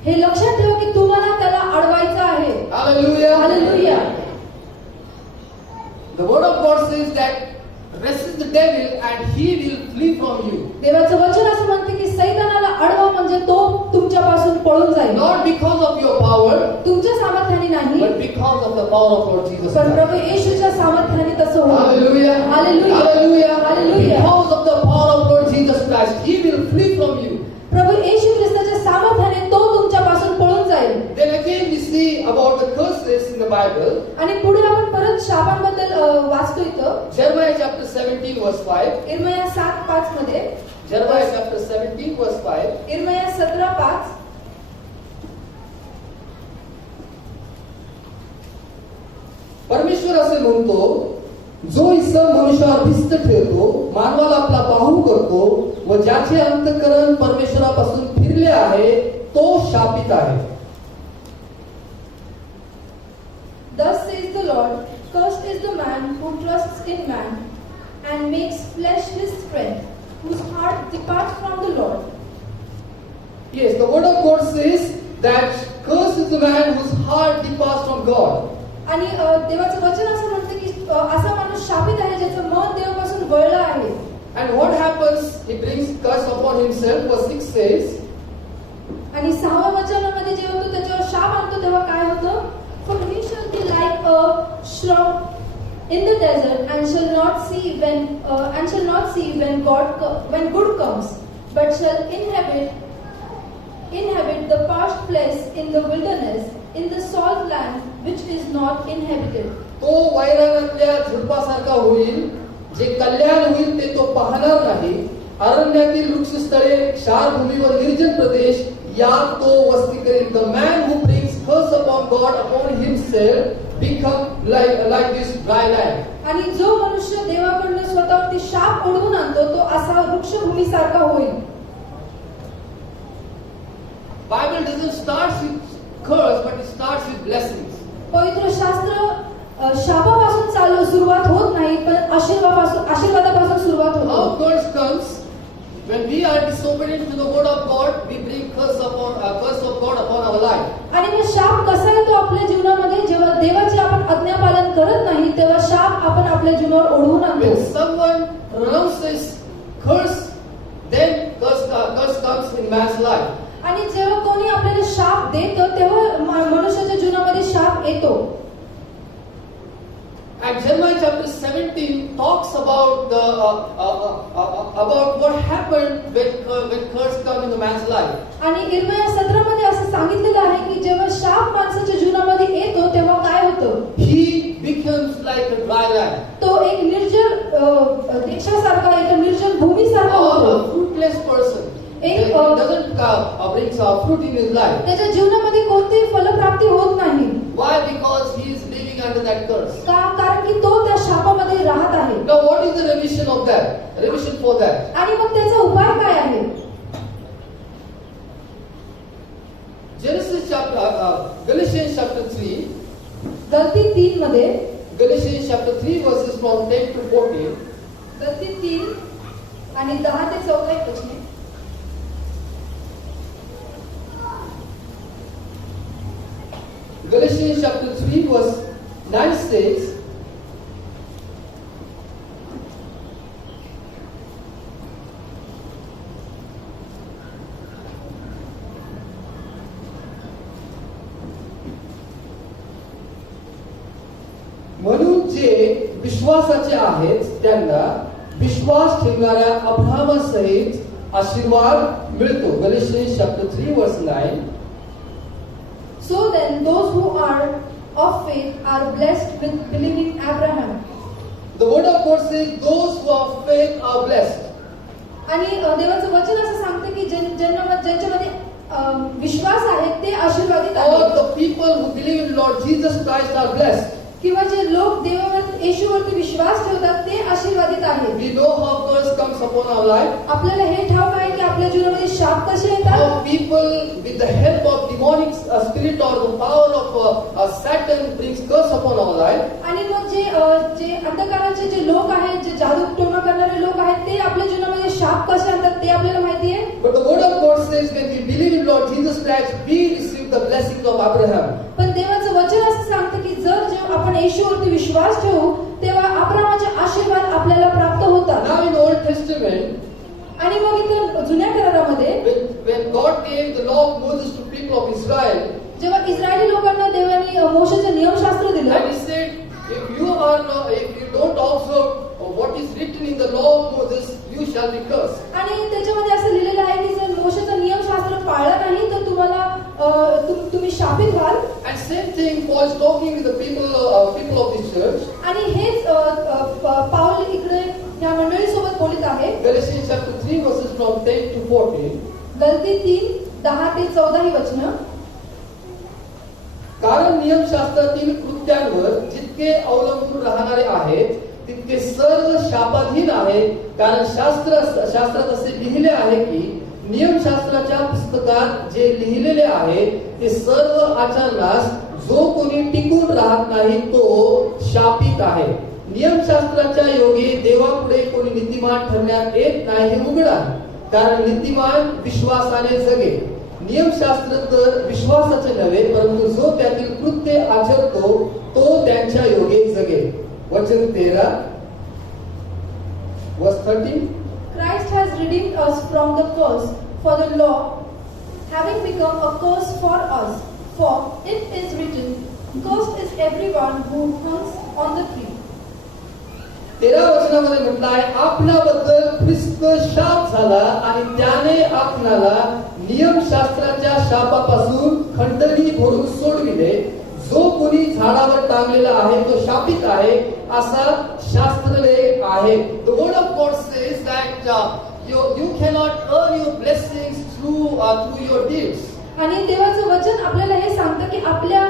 हे लक्षात ठेवा की तुम्हाला त्याला अडवायचं आहे. Hallelujah. Hallelujah. The word of God says that resist the devil and he will flee from you. देवाचं वचन असं म्हणते की सैतानाला अडवा म्हणजे तो तुमच्यापासून पळून जाईल. Not because of your power, तुमच्या सामर्थ्याने नाही but because of the power of Lord Jesus पण Christ. प्रभू येशूच्या सामर्थ्याने तसं होईल. Hallelujah. Hallelujah. Hallelujah. Hallelujah. Because of the power of Lord Jesus Christ, he will flee from you. प्रभू येशू ख्रिस्ताच्या सामर्थ्याने तो तुमच्यापासून पळून जाईल. Then again we see about the curses in the Bible. आणि पुढे आपण परत शापांबद्दल वाचतो इथं. Jeremiah chapter 17 verse 5. इर्मया 7:5 मध्ये. Jeremiah chapter 17 verse 5. इर्मया 17:5. परमेश्वर असे म्हणतो, जो ईश्वर मनुष्यावर भिस्त ठेवतो, मानवाला आपला बाहू करतो व ज्याचे अंतःकरण परमेश्वरापासून फिरले आहे तो शापित आहे. Thus says the Lord, cursed is the man who trusts in man and makes flesh his strength, whose heart departs from the Lord. Yes, the word of God says that cursed is the man whose heart departs from God. आणि देवाचं वचन असं म्हणतं की असा माणूस शापित आहे ज्याचं मन देवापासून वळलं आहे. And what happens? He brings curse upon himself. Verse 6 says, आणि 6व्या वचनामध्ये जेव्हा तो त्याच्यावर शाप आणतो तेव्हा काय होतं? For he shall be like a shrub in the desert and shall not see when good comes, but shall inhabit the parched place in the wilderness, in the salt land which is not inhabited. तो वैराणातल्या झुडपासारखा होईल, जे कल्याण होईल ते तो पाहणार नाही. अरण्यातील वृक्षस्थळे, क्षार भूमी व निर्जन प्रदेश याग तो वस्ती करेल. The man who brings curse upon God upon himself become like this dry land. आणि जो मनुष्य देवाकडून स्वतःवरती शाप ओढवून आणतो तो असा वृक्षभूमीसारखा होईल. Bible doesn't start with curse, but it starts with blessings. पवित्र शास्त्र शापापासून सुरुवात होत नाही, पण आशीर्वादापासून सुरुवात How होतो. curse comes? When we are disobedient to the word of God, we bring curse of God upon our life. आणि मग शाप कसा येतो आपल्या जीवनामध्ये? जेव्हा देवाचे आपण आज्ञापालन करत नाही तेव्हा शाप आपण आपल्या जीवनावर ओढवून आणतो. When someone pronounces curse, then curse comes in man's life. आणि जेव्हा कोणी आपल्याला शाप देतो तेव्हा मनुष्याच्या जीवनामध्ये शाप येतो. And Jeremiah chapter 17 talks about about what happened when curse comes in the man's life. आणि इर्मिया 17 मध्ये असं सांगितलेलं आहे की जेव्हा शाप माणसाच्या जीवनामध्ये येतो तेव्हा काय होतं? He becomes like a dry land. तो एक निर्जल देशासारखा, एक निर्जल भूमीसारखा Or होतो. a fruitless person. He एक doesn't bring fruit in his life. त्याच्या जीवनामध्ये कोणतीही फलप्राप्ती होत नाही. Why? Because he is living under that curse. कारण की तो त्या शापामध्ये राहत आहे. Now, what is the remission of that? Remission for that. आणि मग त्याचा उपाय काय आहे? Galatians chapter 3. गलती 3 मध्ये, Galatians chapter 3 verses from 10 to 14. गलती 3 आणि 10 ते 14 वचने. Galatians chapter 3 verse 9 says, म्हणून जे विश्वासाचे आहेत त्यांना विश्वास ठेवणाऱ्या अब्राहमासहित आशीर्वाद मिळतो. Galatians chapter 3 verse 9. So then those who are of faith are blessed with believing Abraham. The word of God says those who have faith are blessed. आणि देवाचं वचन असं सांगते की ज्यांच्यामध्ये विश्वास आहे ते आशीर्वादित All आहेत. the people who believe in Lord Jesus Christ are blessed. किंवा जे लोक येशूवरती विश्वास ठेवतात ते आशीर्वादित आहेत. We know how curse comes upon our life. आपल्याला हे ठाऊक आहे की आपल्या जीवनामध्ये शाप कसे येतात. How people with the help of demonic spirit or the power of Satan brings curse upon our life. आणि मग जे अंधकाराचे जे लोक आहेत, जे जादू टोना करणारे लोक आहेत ते आपल्या जीवनामध्ये शाप कसे आणतात ते आपल्याला माहिती आहे. But the word of God says when we believe in Lord Jesus Christ, we receive the blessings of Abraham. पण देवाचं वचन असं सांगतं की जेव्हा आपण येशूवरती विश्वास ठेवू तेव्हा अब्राहामाचे आशीर्वाद आपल्याला प्राप्त होतात. Now in Old Testament, आणि मग इथं जुन्या करारामध्ये when God gave the law of Moses to people of Israel, जेव्हा इस्रायली लोकांना देवाने मोशेचं नियमशास्त्र दिलं, and He said, if you don't observe what is written in the law of Moses, you shall be cursed. आणि त्याच्यामध्ये असं लिहिलेलं आहे की जर मोशेचं नियमशास्त्र पाळलं नाही तर तुम्ही शापित व्हाल. And same thing, Paul is talking with the people of this church. आणि हेच पाऊल इकडे या मंडळी सोबत बोलत आहे. Galatians chapter 3 verses from 10 to 14. गलती 3 10 ते 14 ही वचनं. कारण नियमशास्त्रातील कृत्यांवर जितके अवलंबून राहणारे आहेत तितके सर्व शापाधीन आहे. कारण शास्त्रात असे लिहिले आहे की नियमशास्त्राच्या पुस्तकात जे लिहिलेले आहे ते सर्व आचरणास जो कोणी टिकून राहत नाही तो शापित आहे. नियमशास्त्राच्या योगे देवापुढे कोणी नीतिमान ठरण्यात येत नाही हे उघड आहे. कारण नीतिमान विश्वासाने जगे. नियमशास्त्र तर विश्वासाचे नव्हे परंतु जो त्यातील कृत्य आचरतो तो त्यांच्या योगे जगे. वचन 13 verse 13. Christ has redeemed us from the curse, for the law having become a curse for us. For it is written, cursed is everyone who hangs on the tree. 13 वचनामध्ये म्हटलं आहे आपल्याबद्दल ख्रिस्त शाप झाला आणि त्याने आपणाला नियमशास्त्राच्या शापापासून खंडणी भरून सोडविले. जो कोणी झाडावर टांगलेला आहे तो शापित आहे असा शास्त्रलेख आहे. The word of God says that You cannot earn your blessings through your deeds. आणि देवाचं वचन आपल्याला हे सांगतं की आपल्या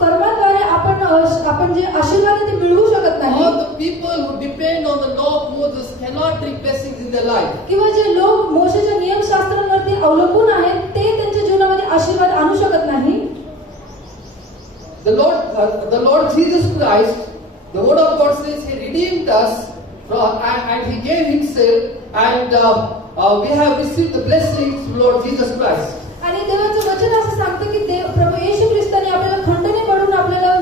कर्माद्वारे आपण जे आशीर्वाद आहे ते मिळवू शकत नाही. All the people who depend on the law of Moses cannot bring blessings in their life. किंवा जे लोक मोशेच्या नियमशास्त्रांवरती अवलंबून आहेत ते त्यांच्या जीवनामध्ये आशीर्वाद आणू शकत नाही. The Lord Jesus Christ, the Word of God says He redeemed us and He gave Himself, and we have received the blessings from Lord Jesus Christ. आणि देवाचं वचन असं सांगतं की प्रभू येशू ख्रिस्ताने आपल्याला खंडने कडून आपल्याला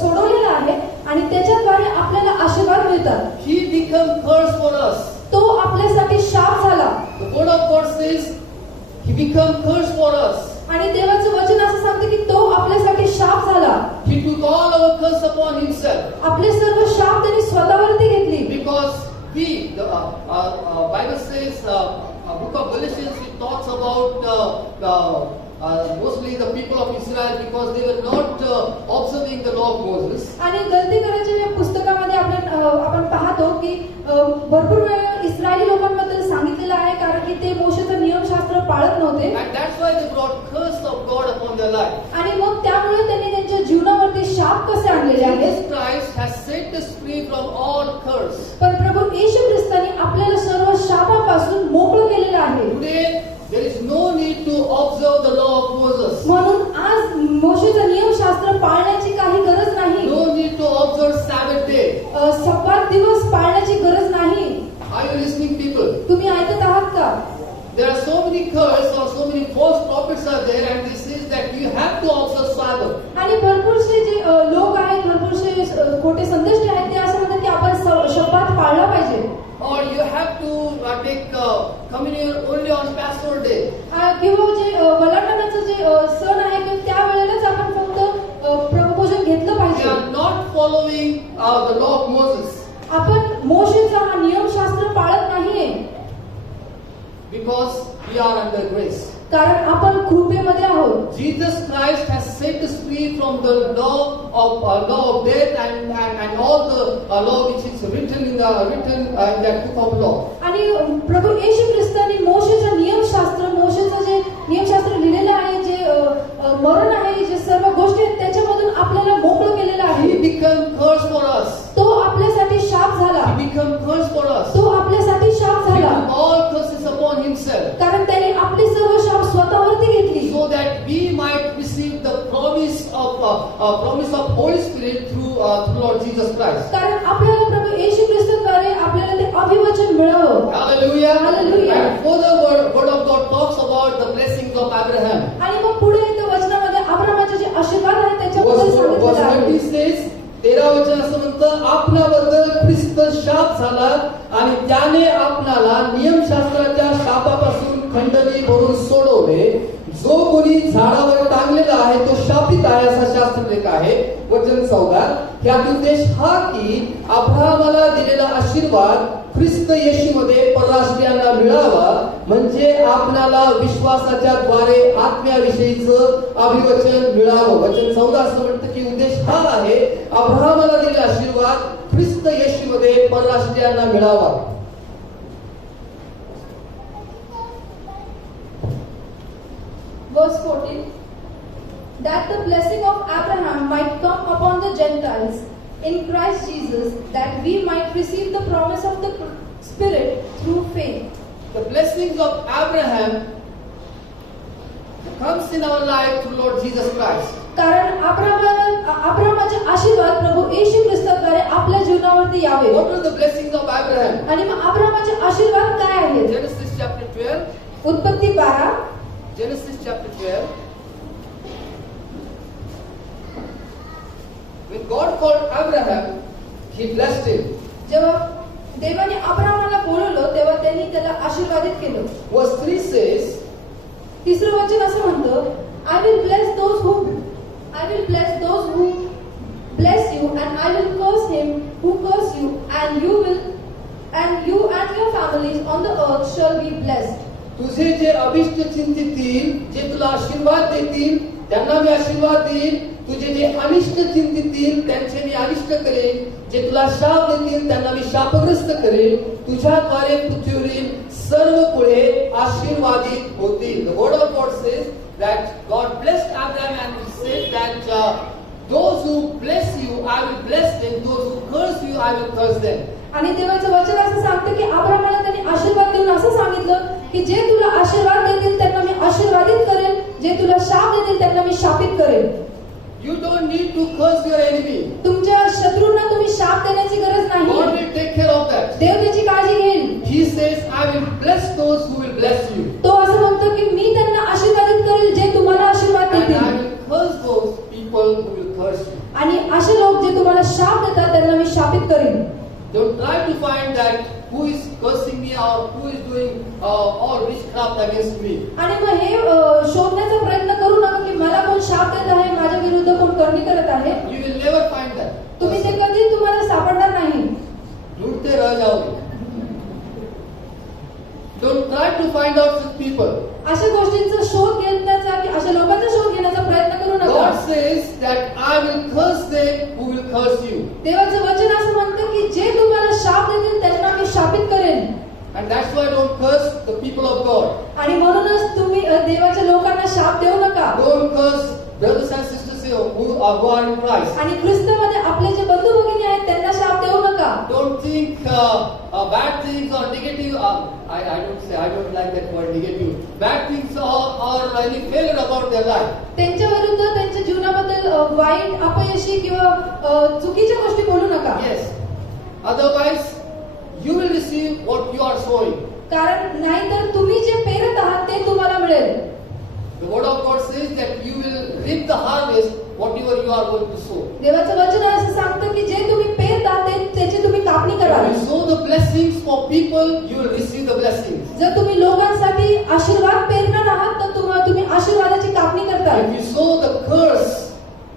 सोडवलेलं आहे आणि त्याच्याद्वारे आपल्याला आशीर्वाद मिळतात. He became curse for us. तो आपल्यासाठी शाप झाला. The Word of God says He became curse for us. आणि देवाचं वचन असं सांगतं की तो आपल्यासाठी शाप झाला. He took all our curse upon Himself. आपले सर्व शाप त्यांनी स्वतःवरती घेतली. Because the Bible says, book of Galatians, it talks about mostly the people of Israel because they were not observing the law of Moses. आणि गलती करायच्या या पुस्तकामध्ये आपण पाहतो की भरपूर वेळा इस्रायली लोकांबद्दल सांगितलेलं आहे कारण की ते मोशेचं नियमशास्त्र पाळत नव्हते. And that's why they brought curse of God upon their life. आणि मग त्यामुळे त्यांनी त्यांच्या जीवनावरती शाप कसे आणलेले आहेत. Jesus Christ has set us free from all curse. पण प्रभू येशू ख्रिस्ताने आपल्याला सर्व शापापासून मोकळं केलेलं आहे. Today there is no need to observe the law of Moses. म्हणून आज मोशेचं नियमशास्त्र पाळण्याची काही गरज नाही. No need to observe Sabbath day. सब्बात दिवस पाळण्याची गरज नाही. Are you listening, people? तुम्ही ऐकत आहात का? There are so many curse or so many false prophets are there, and this is that you have to observe Sabbath. आणि भरपूरसे जे लोक आहेत भरपूरसे खोटे संदेश आहेत ते असं म्हणतात की आपण शब्दात पाळला पाहिजे. Or you have to take communion only on Passover day. किंवा जे वलांडणाचं जे सण आहे की त्या वेळेलाच आपण फक्त प्रभुभोजन घेतलं They पाहिजे. are not following the law of Moses आपण मोशेचा हा नियमशास्त्र पाळत नाहीये because we are under grace. कारण आपण कृपेमध्ये आहोत. Jesus Christ has set us free from the law of death and all the law which is written in that book of law. आणि प्रभू येशू ख्रिस्ताने मोशेचं मोशेचं जे नियमशास्त्र लिहिलेलं आहे जे मरण आहे जे सर्व गोष्टी आहेत त्याच्यामधून आपल्याला मोकळं केलेलं He आहे. became curse for us. तो आपल्यासाठी शाप झाला. He became curse for us. तो आपल्यासाठी शाप He झाला took all curses upon Himself, कारण त्याने आपली सर्व शाप स्वतःवरती घेतली. so that we might receive the promise of Holy Spirit through Lord Jesus Christ. कारण आपल्याला प्रभू येशू ख्रिस्ताद्वारे आपल्याला ते अभिवचन मिळावं. Hallelujah. Hallelujah. And further word of God talks about the blessings of Abraham. आणि मग पुढे त्या वचनामध्ये अब्रामाचे जे आशीर्वाद आहेत त्याच्याबद्दल सांगितलेलं Verse आहे. 20 says, 13 वचन असं म्हणतं, आपणाबद्दल ख्रिस्त शाप झाला आणि त्याने आपणाला नियमशास्त्राच्या शापापासून खंडणी भरून सोडवले. जो कोणी झाडावर टांगलेला आहे तो शापित आहे असा शास्त्रलेख आहे. वचन 14, ह्यात उद्देश हा की अब्राहमाला दिलेला आशीर्वाद ख्रिस्त येशूमध्ये परराष्ट्रीयांना मिळावा म्हणजे आपणाला विश्वासाच्या द्वारे आत्म्याविषयीचं अभिवचन मिळावं. वचन 14 असं म्हणतं की उद्देश हा आहे अब्राहमाला दिलेला आशीर्वाद ख्रिस्त येशूमध्ये परराष्ट्रीयांना मिळावा. Verse 14, that the blessing of Abraham might come upon the Gentiles in Christ Jesus, that we might receive the promise of the Spirit through faith. The blessings of Abraham comes in our life through Lord Jesus Christ. कारण अब्रामाचे आशीर्वाद प्रभू येशू ख्रिस्ताद्वारे आपल्या जीवनावरती यावे. What were the blessings of Abraham? आणि मग अब्रामाचे आशीर्वाद काय आहेत? Genesis chapter 12. उत्पत्ती 12. Genesis chapter 12. When God called Abraham, He blessed him. जेव्हा देवाने अब्रामाला बोलवलं तेव्हा त्यांनी त्याला आशीर्वादित केलं. Verse 3 says, तिसरं वचन असं म्हणतं, I will bless those who bless you, and I will curse him who curse you, and you and your families on the earth shall be blessed. तुझे जे अभिष्ट चिंतितील, जे तुला आशीर्वाद देतील, त्यांना मी आशीर्वाद देईन, तुझे जे अनिष्ट चिंतितील त्यांचे मी अनिष्ट करेन, जे तुला शाप देतील त्यांना मी शापग्रस्त करेन. तुझ्याद्वारे पृथ्वीवरील सर्व कुळे आशीर्वादित होतील. The word of God says that God blessed Abraham and he said that those who bless you I will bless them, those who curse you I will curse them. आणि देवाचं वचन असं सांगतं की अब्राहमाला त्यांनी आशीर्वाद देऊन असं सांगितलं की जे तुला आशीर्वाद देतील त्यांना मी आशीर्वादित करेन, जे तुला शाप देतील त्यांना मी शापित करेन. You don't need to curse your enemy. तुमच्या शत्रूंना तुम्ही शाप देण्याची गरज God नाही. will take care of that. देव त्याची काळजी घेईल. He says, I will bless those who will bless you. तो असं म्हणतो की मी त्यांना आशीर्वादित करेल जे तुम्हाला आशीर्वाद And I देतील, will curse those people who will curse you. आणि असे लोक जे तुम्हाला शाप देतात त्यांना मी शापित करेन. Don't try to find that who is cursing me or who is doing all witchcraft against me. आणि मग हे शोधण्याचा प्रयत्न करू नका की मला कोण शाप देत आहे, माझ्या विरुद्ध कोण करणी करत आहे. You will never find that. तुम्ही ते कधी तुम्हाला सापडणार नाही. ढूंढते रह जाओगे. Don't try to find out such people. अशा गोष्टींचा शोध घेण्याचा की अशा लोकांचा शोध घेण्याचा प्रयत्न करू नका. God says that I will curse them who will curse you. देवाचं वचन असं म्हणतं की जे तुम्हाला शाप देतील त्यांना मी शापित करेन. And that's why don't curse the people of God. आणि म्हणूनच तुम्ही देवाच्या लोकांना शाप देऊ नका. Don't curse brothers and sisters who are in Christ. आणि ख्रिस्तामध्ये आपले जे बंधू भगिनी आहेत त्यांना शाप देऊ नका. Don't think bad things or negative. I don't like that word negative. Bad things or any failure about their life. त्यांच्या विरुद्ध त्यांच्या जीवनाबद्दल वाईट अपयशी किंवा चुकीच्या गोष्टी बोलू नका. Yes. Otherwise, you will receive what you are sowing. कारण नाहीतर तुम्ही जे पेरत आहात ते तुम्हाला मिळेल. The word of God says that you will reap the harvest whatever you are going to sow. देवाचं वचन असं सांगतं की जे तुम्ही पेरता ते त्याची तुम्ही कापणी If कराल. you sow the blessings for people, you will receive the blessings. जर तुम्ही लोकांसाठी आशीर्वाद पेरणार आहात तर तुम्ही आशीर्वादाची कापणी करताल. If you sow the curse,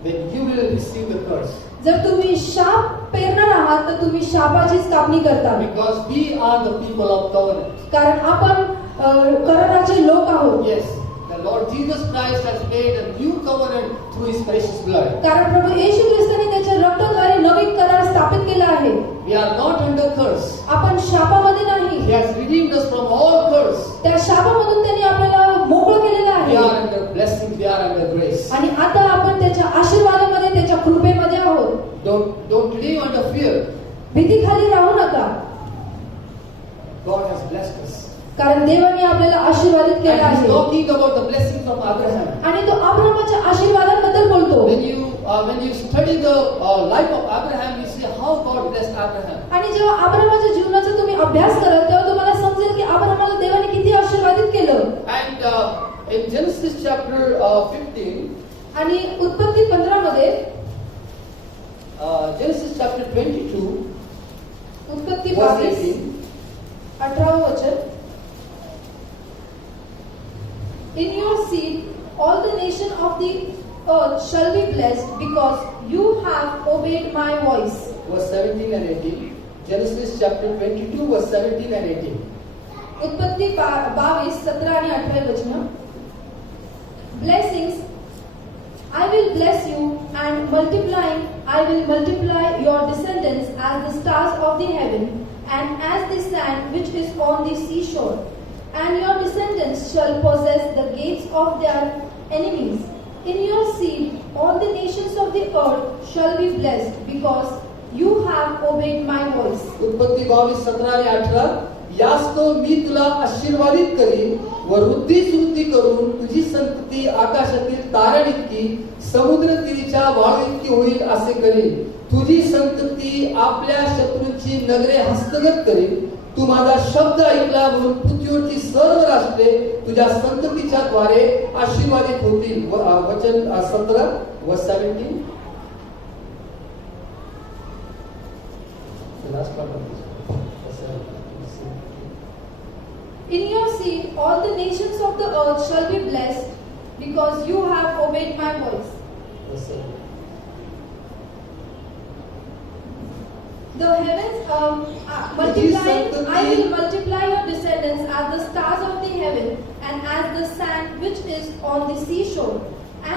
then you will receive the curse. जर तुम्ही शाप पेरणार आहात तर तुम्ही शापाचीच कापणी करता. Because we are the people of covenant. कारण आपण कराराचे लोक आहोत. Yes, the Lord Jesus Christ has made a new covenant through His precious blood. कारण प्रभू येशू ख्रिस्ताने त्याच्या रक्ताद्वारे नवीन करार स्थापित केला आहे. We are not under curse. आपण शापामध्ये नाही. He has redeemed us from all curse. त्या शापामधून त्यांनी आपल्याला मोकळं केलेलं We आहे. are under blessing. We are under grace. आणि आता आपण त्याच्या आशीर्वादामध्ये त्याच्या कृपेमध्ये आहोत. Don't live under fear. भीतीखाली राहू नका. God has blessed us. कारण देवाने आपल्याला आशीर्वादित केलं And He's आहे. talking about the blessings of Abraham. आणि तो अब्राहमाच्या आशीर्वादाबद्दल बोलतो. When you study the life of Abraham, you see how God blessed Abraham. आणि जेव्हा अब्राहमाच्या जीवनाचा तुम्ही अभ्यास कराल तेव्हा तुम्हाला समजेल की अब्राहमाला देवाने किती आशीर्वादित केलं. And in Genesis chapter 15, आणि उत्पत्ती 15 मध्ये Genesis chapter 22, उत्पत्ती verse 22 18. 18 वचन. In your seed all the nation of the earth shall be blessed because you have obeyed my voice. Verse 17 and 18. Genesis chapter 22, verse 17 and 18. उत्पत्ती 22 17 आणि 18 वचन. Blessings I will bless you, and multiplying I will multiply your descendants as the stars of the heaven and as the sand which is on the seashore. And your descendants shall possess the gates of their enemies. In your seed all the nations of the earth shall be blessed because you have obeyed my voice. उत्पत्ती 22, 17 आणि 18. यास तो मी तुला आशीर्वादित करीन व वृद्धी करून तुझी संतती आकाशातील ताऱ्यांइतकी समुद्र तीरीच्या वाळूइतकी होईल असे करीन. तुझी संतती आपल्या शत्रूंची नगरे हस्तगत करीन. तू माझा शब्द ऐकला म्हणून पृथ्वीवरची सर्व राष्ट्रे तुझ्या संततीच्या द्वारे आशीर्वादित होतील. वचन 17 व 17. Last part of this. In your seed all the nations of the earth shall be blessed because you have obeyed my voice. The heavens multiplying, I will multiply your descendants as the stars of the heaven and as the sand which is on the seashore.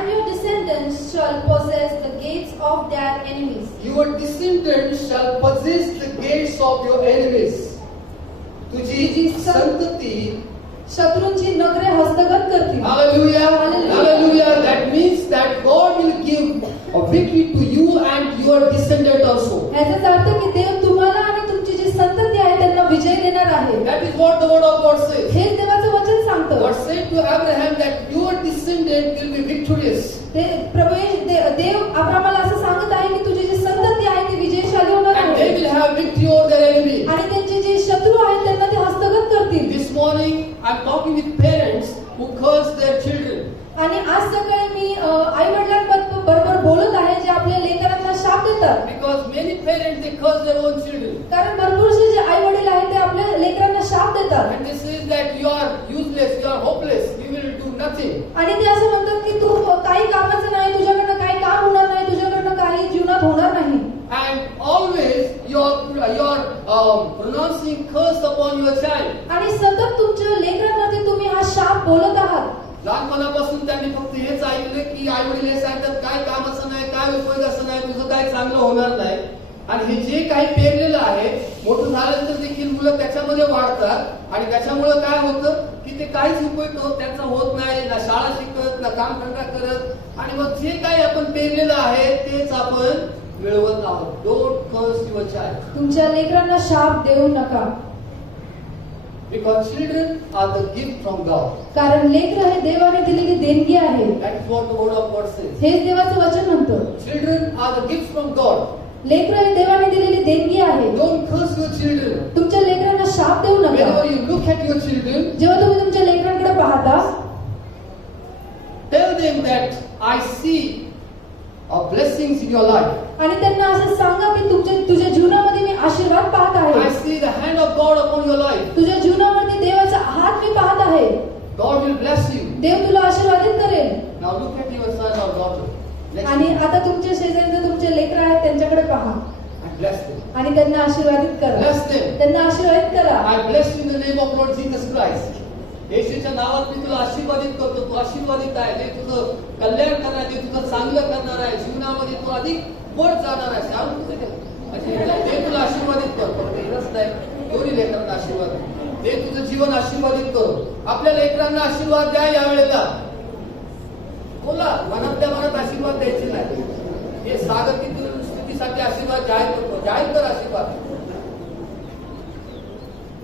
and your descendants shall possess the gates of their enemies. Your descendants shall possess the gates of your enemies. तुझी तुझी संतती शत्रूंची नगरे हस्तगत करतील. Hallelujah. Hallelujah. Hallelujah. That means that God will give a victory to you and your descendant also. याचाच अर्थ की देव तुम्हाला आणि तुमची जी संतती आहे त्यांना विजय देणार आहे. That is what the word of God says. हेच देवाचं वचन सांगतं. God said to Abraham that your descendant will be victorious. देव अब्रामाला असं सांगत आहे की तुझी जी संतती आहे ती विजयशाली होणार And they आहे will have victory over their enemy. आणि त्यांचे जे शत्रू आहेत त्यांना ते हस्तगत करतील. This morning I'm talking with parents who curse their children. आणि आज सकाळी मी आई वडिलांबरोबर बोलत आहे जे आपल्या लेकरांना शाप देतात. Because many parents they curse their own children. कारण भरपूरसे जे आई वडील आहेत ते आपल्या लेकरांना शाप देतात And they say that you are useless, you are hopeless, you will do nothing. आणि ते असं म्हणतात की तू काही कामाचं नाही, तुझ्याकडनं काही काम होणार नाही, तुझ्याकडनं काही जीवनात होणार नाही. And always you're pronouncing curse upon your child. आणि सतत तुमच्या लेकरांवरती तुम्ही हा शाप बोलत आहात. लहानपणापासून त्यांनी फक्त हेच ऐकलं की आई वडील हे सांगतात काय कामाचं नाही, काय उपयोगाचं नाही, तुझं काय चांगलं होणार नाही. आणि हे जे काही पेरलेलं आहे मोठं झाल्यानंतर देखील मुलं त्याच्यामध्ये वाढतात आणि त्याच्यामुळे काय होतं की ते काहीच उपयोग त्यांचा होत नाही, ना शाळा शिकत ना काम धंदा करत आणि मग जे काही आपण पेरलेलं आहे तेच आपण मिळवत आहोत. डोंट कर्स युअर चाइल्ड. तुमच्या लेकरांना शाप देऊ नका. Because children are the gift from God. कारण लेकर हे देवाने दिलेली देणगी आहे. That is what the word of God says. हेच देवाचं वचन म्हणतं. Children are the gift from God. लेकर हे देवाने दिलेली देणगी आहे. Don't curse your children. तुमच्या लेकरांना शाप देऊ नका. Whenever you look at your children, जेव्हा तुम्ही तुमच्या लेकरांकडे पाहता tell them that I see blessings in your life. आणि त्यांना असं सांगा की तुझ्या जीवनामध्ये मी आशीर्वाद पाहत I आहे. see the hand of God upon your life. तुझ्या जीवनामध्ये देवाचा हात मी पाहत आहे. God will bless you. देव तुला आशीर्वादित करेल. Now look at your son or daughter. Next आणि to you आता तुमच्या शेजारी जर तुमचे लेकर आहेत त्यांच्याकडे पहा and bless them. आणि त्यांना आशीर्वादित करा. Bless them. त्यांना आशीर्वादित करा. I bless you in the name of Lord Jesus Christ. येशूच्या नावात मी तुला आशीर्वादित करतो. तू आशीर्वादित आहे. ते तुझं कल्याण करणार आहे, ते तुझं चांगलं करणार आहे. जीवनामध्ये तू अधिक वर जाणार आहे. सांग तुझे ते तुला आशीर्वादित करतो. तेच नाही दोन्ही लेकरांना आशीर्वाद ते तुझं जीवन आशीर्वादित करो. आपल्या लेकरांना आशीर्वाद द्या यावेळेला. बोला मनातल्या मनात आशीर्वाद द्यायचे नाही. हे सागतिक स्थितीसाठी आशीर्वाद जाहीर करतो. जाहीर कर आशीर्वाद.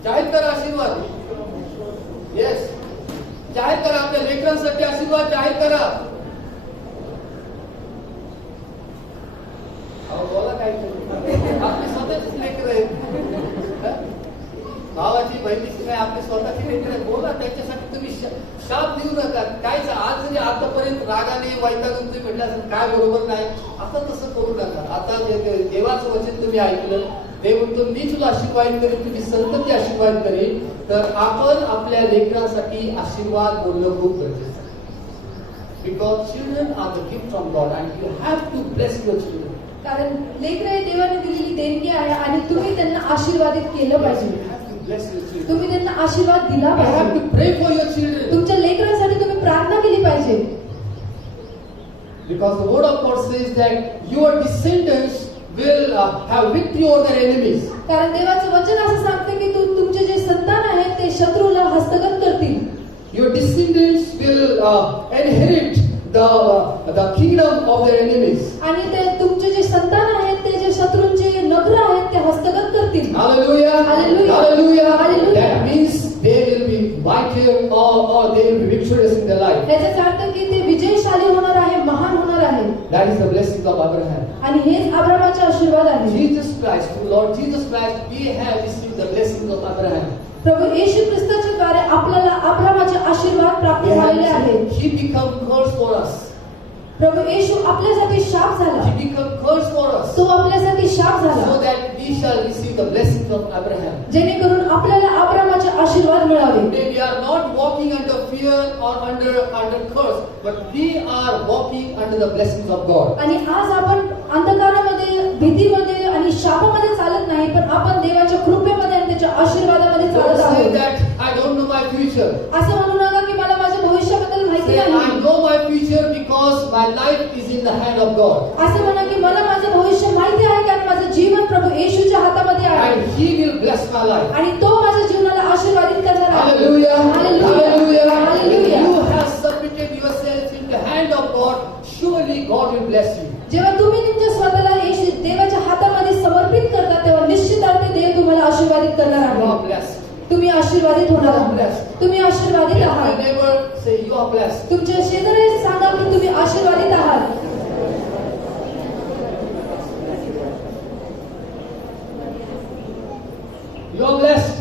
जाहीर कर आशीर्वाद. येस जाहीर करा. आपल्या लेकरांसाठी आशीर्वाद जाहीर करा. बोला काय आपले स्वतःचीच लेकर आहेत. भावाची बहिणीची काय आपली स्वतःची लेकर आहेत. बोला त्याच्यासाठी तुम्ही शाप देऊ नका. काय आज जरी आतापर्यंत रागाने वैतागून तुम्ही म्हटलं असेल काय बरोबर नाही, आता तसं करू नका. आता देवाचं वचन तुम्ही ऐकलं. देव म्हणतो मी तुला आशीर्वाद करेन, तुझी संतती आशीर्वाद करेन. तर आपण आपल्या लेकरांसाठी आशीर्वाद बोलणं खूप गरजेचं आहे. Because children are the gift from God and you have to bless your children. कारण लेकर हे देवाने दिलेली देणगी आहे आणि तुम्ही त्यांना आशीर्वादित केलं पाहिजे. तुम्ही त्यांना आशीर्वाद दिला You have पाहिजे. to pray for your children. तुमच्या लेकरांसाठी तुम्ही प्रार्थना केली पाहिजे. Because the word of God says that your descendants will have victory over their enemies. कारण देवाचं वचन असं सांगते की तुमचे जे संतान आहेत ते शत्रूला हस्तगत करतील. Your descendants will inherit the kingdom of their enemies. आणि ते तुमचे जे संतान आहेत ते जे शत्रूंचे नगर आहेत ते हस्तगत करतील. Hallelujah. Hallelujah. Hallelujah. Hallelujah. That means they will be mightier or they will be victorious in their life. याचा अर्थ की ते विजयशाली होणार आहे, महान होणार आहे. That is the blessing of Abraham. आणि हेच अब्रामाचे आशीर्वाद आहे. Jesus Christ, through Lord Jesus Christ, we have received the blessings of Abraham. प्रभू येशू ख्रिस्ताच्या द्वारे आपल्याला अब्रामाचे आशीर्वाद प्राप्त झालेले आहेत. He become curse for us. प्रभू येशू आपल्यासाठी शाप झाला. He become curse for us. तो आपल्यासाठी शाप So झाला that we shall receive the blessings of Abraham. जेणेकरून आपल्याला अब्रामाचे आशीर्वाद मिळावे. Today we are not walking under fear or under curse, but we are walking under the blessings of God. आणि आज आपण अंधकारामध्ये, भीतीमध्ये आणि शापामध्ये चालत नाही, पण आपण देवाच्या कृपेमध्ये आणि त्याच्या आशीर्वादामध्ये Don't चालत say आहोत. that I don't know my future. असं म्हणू नका की मला माझ्या भविष्याबद्दल माहिती Say I नाही. know my future because because my life is in the hand of God. असं म्हणा की मला माझं भविष्य माहिती आहे कारण माझं जीवन प्रभू येशूच्या हातामध्ये आहे And He will bless my life. आणि तो माझ्या जीवनाला आशीर्वादित करणार आहे. Hallelujah. Hallelujah. Hallelujah. Hallelujah. You have submitted yourself in the hand of God. Surely God will bless you. जेव्हा तुम्ही तुमच्या स्वतःला येशू देवाच्या हातामध्ये समर्पित करता तेव्हा निश्चित अर्थे देव तुम्हाला आशीर्वादित करणार You are आहे. blessed. तुम्ही आशीर्वादित होणार आहात. तुम्ही आशीर्वादित Tell आहात. my neighbor, say you are blessed. तुमच्या शेजारी सांगा की तुम्ही आशीर्वादित आहात. You are blessed.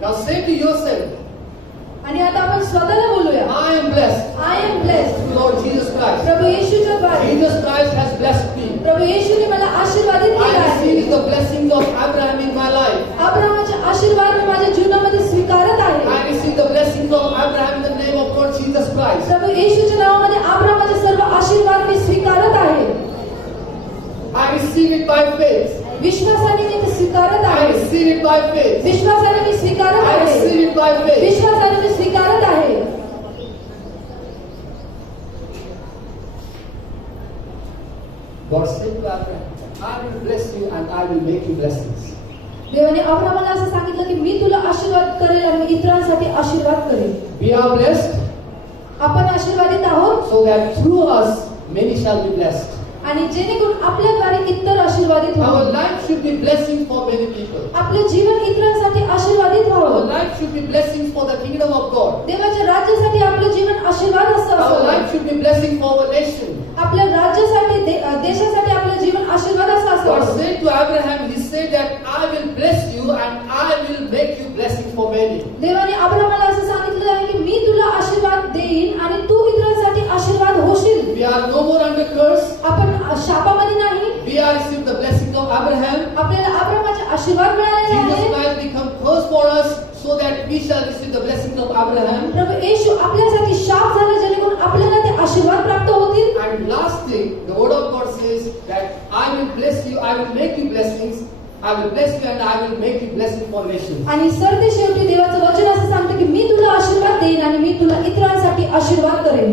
Now say to yourself, आणि आता आपण स्वतःला बोलूया. I am blessed. I am blessed. Through Lord Jesus Christ. प्रभू येशूच्या द्वारे Jesus Christ has blessed me. प्रभू येशूने मला आशीर्वादित I केलं आहे. receive the blessings of Abraham in my life. अब्राहामाचे आशीर्वाद मी माझ्या जीवनामध्ये स्वीकारत आहे. I receive the blessings of Abraham in the name of Lord Jesus Christ. प्रभू येशूच्या नावामध्ये अब्राहामाचे सर्व आशीर्वाद मी स्वीकारत आहे. I receive it by faith. विश्वासाने मी ते स्वीकारत I आहे. receive it by faith. विश्वासाने मी स्वीकारत I आहे. receive it by faith. विश्वासाने मी स्वीकारत आहे. God said to Abraham, I will bless you and I will make you blessings. देवाने अब्राहामाला असं सांगितलं की मी तुला आशीर्वाद करेल आणि मी इतरांसाठी आशीर्वाद करेल. We are blessed आपण आशीर्वादित आहोत so that through us many shall be blessed. आणि जेणेकरून आपल्याद्वारे इतर आशीर्वादित Our व्हावं. life should be blessing for many people. आपले जीवन इतरांसाठी आशीर्वादित Our व्हावं. life should be blessings for the kingdom of God. देवाच्या राज्यासाठी आपलं जीवन आशीर्वाद असं Our असावं. life should be blessing for our nation. आपल्या राज्यासाठी देशासाठी आपलं जीवन आशीर्वाद असं God असावं. said to Abraham, He said that I will bless you and I will make you blessing for many. देवाने अब्राहामाला असं सांगितलं आहे की मी तुला आशीर्वाद देईन आणि तू इतरांसाठी आशीर्वाद होशील. We are no more under curse. आपण शापामध्ये नाही. We are received the blessing of Abraham. आपल्याला अब्राहामाचे आशीर्वाद मिळालेले Jesus आहे. Christ become curse for us so that we shall receive the blessing of Abraham. प्रभू येशू आपल्यासाठी शाप झाला जेणेकरून आपल्याला ते आशीर्वाद प्राप्त होतील. And last thing, the word of God says that I will bless you, I will make you blessings. I will bless you and I will make you blessing for nations. आणि सरते शेवटी देवाचं वचन असं सांगतं की मी तुला आशीर्वाद देईन आणि मी तुला इतरांसाठी आशीर्वाद करेन.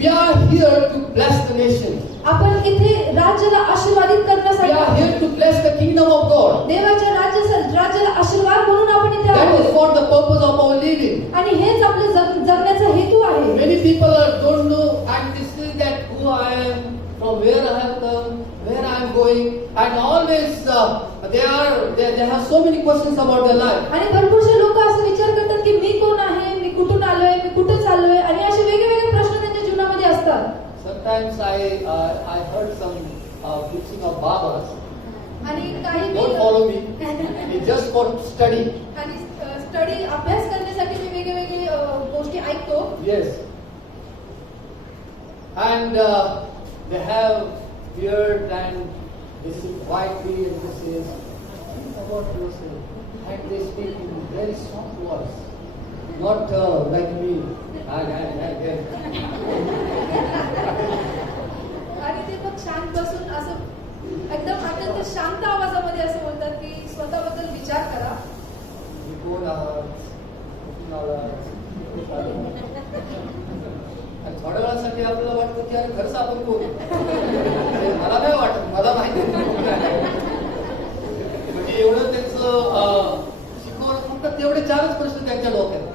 We are here to bless the nation. आपण इथे राज्याला आशीर्वादित We are करण्यासाठी here to bless the kingdom of God. देवाच्या राज्याला आशीर्वाद म्हणून आपण इथे That is आहोत. for the purpose of our living. आणि हेच आपलं जगण्याचा हेतू आहे. Many people don't know and they say that who I am, from where I have come, where I am going, and always they have so many questions about their life. आणि भरपूरसे लोक असं विचार करतात की मी कोण आहे, मी कुठून आलोय, मी कुठे चाललोय आणि असे वेगवेगळे प्रश्न त्यांच्या जीवनामध्ये असतात. Sometimes I heard some preaching of Babas. आणि काही Don't follow me. It's just for study. आणि स्टडी अभ्यास करण्यासाठी मी वेगवेगळे गोष्टी ऐकतो. Yes. And they have beard and they sit quietly and they say, think about yourself. And they speak in very soft voice. Not like me. आणि ते मग शांत बसून असं एकदम अत्यंत शांत आवाजामध्ये असं बोलतात की स्वतःबद्दल विचार करा. मी कोण आहात? कुठून आलात? कुठे चाललात? आणि थोड्या वेळासाठी आपल्याला वाटतं की अरे खरंच आपण कोण? मला नाही वाटत, मला माहिती नाही. म्हणजे एवढं त्यांचं शिकवलं फक्त तेवढे 4च प्रश्न त्यांच्या डोक्यात.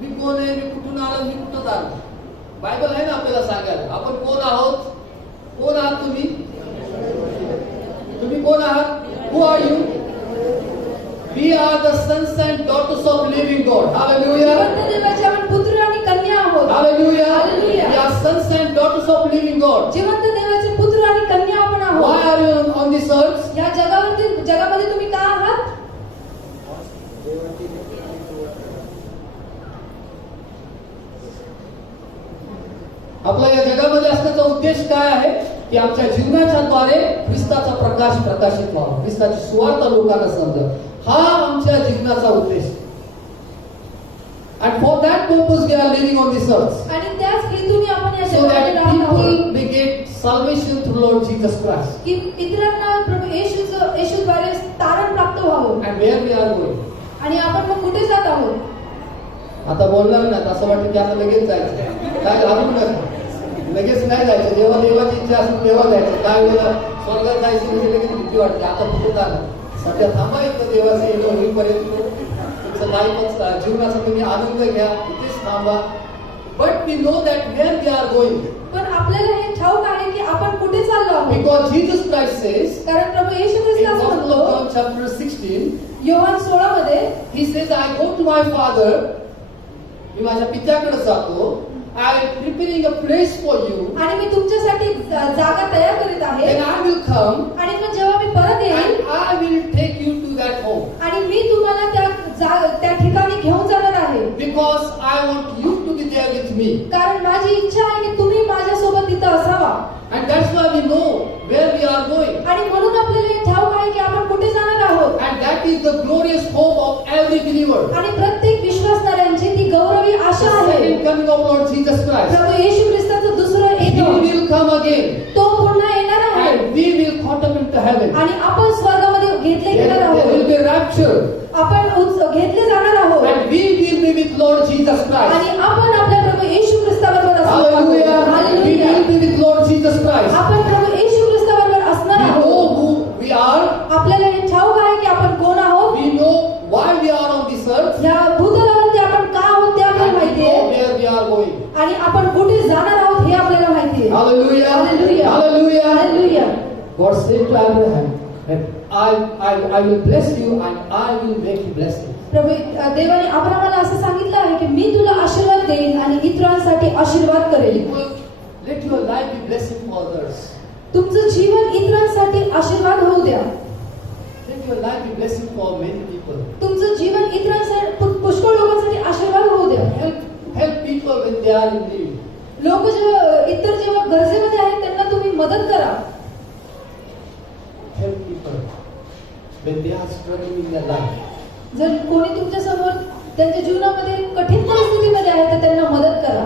मी कोण आहे, मी कुठून आलो, मी कुठं आलो. बायबल आहे ना आपल्याला सांगायला आपण कोण आहोत. कोण आहात तुम्ही? तुम्ही कोण आहात? Who are you? We are the sons and daughters of living God. Hallelujah. जिवंत देवाचे आपण पुत्र आणि कन्या आहोत. Hallelujah. Hallelujah. We are sons and daughters of living God. जिवंत देवाचे पुत्र आणि कन्या आपण Why आहोत. are you on this earth? या जगामध्ये तुम्ही का आहात? आपला या जगामध्ये असण्याचा उद्देश काय आहे की आमच्या जीवनाच्या द्वारे ख्रिस्ताचा प्रकाश प्रकाशित व्हावा, ख्रिस्ताची सुवार्ता लोकांना समजावी. हा आमच्या जीवनाचा उद्देश. And for that purpose we are living on this earth. आणि त्याच हेतूने आपण या So जगामध्ये that राहत आहोत. people may get salvation through Lord Jesus Christ. की इतरांना प्रभू येशूद्वारे तारण प्राप्त व्हावं. And where we are going? आणि आपण मग कुठे जात आहोत? आता बोलणार नाही, असं वाटतं की आता लगेच जायचं, काय घालून नका, लगेच नाही जायचं. जेव्हा देवाची इच्छा असेल तेव्हा जायचं. काय वेळेला स्वर्गात जायचं म्हणजे लगेच भीती वाटते, आता कुठे जाणार, सध्या थांबा इथं देवाचं येणं होईपर्यंत तुमचं लाईफच जीवनाचा तुम्ही आनंद घ्या, इथेच थांबा. But we know that where we are going, पण आपल्याला हे ठाऊक आहे की आपण कुठे चाललो आहोत. बिकॉज जीसस क्राइस्ट सेज कारण प्रभू येशू ख्रिस्त in असं Gospel म्हणतो of John chapter 16, योहान 16 मध्ये, he says, I go to my father, मी माझ्या पित्याकडे जातो, I am preparing a place for you, आणि मी तुमच्यासाठी जागा तयार करीत आहे, then I will come आणि मग जेव्हा मी परत येईल and I will take you to that home, आणि मी तुम्हाला त्या ठिकाणी घेऊन जाणार आहे. because I want you to be there with me, कारण माझी इच्छा आहे की तुम्ही माझ्यासोबत तिथं असावा. and that's why we know where we are going, आणि म्हणून आपल्याला हे ठाऊक आहे की आपण कुठे जाणार आहोत. and that is the glorious hope of every believer. आणि प्रत्येक विश्वासणाऱ्यांची ती गौरवी The आशा आहे. second coming of Lord Jesus Christ, प्रभू येशू ख्रिस्ताचं दुसरं He येणं, will come again, तो पुन्हा येणार आहे and we will caught up into heaven. आणि आपण स्वर्गामध्ये घेतले गेणार There will आहोत. be rapture, आपण घेतले जाणार आहोत and we will be with Lord Jesus Christ. आणि आपण आपल्या प्रभू येशू ख्रिस्ताबरोबर असणार आहोत. Hallelujah. We hallelujah. will be with Lord Jesus Christ. आपण प्रभू येशू ख्रिस्ताबरोबर असणार We आहोत. know who we are. आपल्याला हे ठाऊक आहे की आपण कोण आहोत. We know why we are on this earth. या भूतलावरती आपण का आहोत ते आपल्याला And we माहिती know आहे where we are going. आणि आपण कुठे जाणार आहोत हे आपल्याला माहिती आहे. Hallelujah. Hallelujah. Hallelujah. Hallelujah. God said to Abraham that I will bless you and I will make you blessing. प्रभू देवाने अब्रामाला असं सांगितलं आहे की मी तुला आशीर्वाद देईन आणि इतरांसाठी आशीर्वाद करेन. People, let your life be blessing for others. तुमचं जीवन इतरांसाठी आशीर्वाद होऊ द्या. Let your life be blessing for many people. तुमचं जीवन इतरांसाठी पुष्कळ लोकांसाठी आशीर्वाद होऊ द्या. Help people when they are in need. लोक जेव्हा गरजेमध्ये आहेत त्यांना तुम्ही मदत करा. Help people when they are struggling in their life. जर कोणी तुमच्या समोर त्यांच्या जीवनामध्ये कठीण परिस्थितीमध्ये आहे तर त्यांना मदत करा.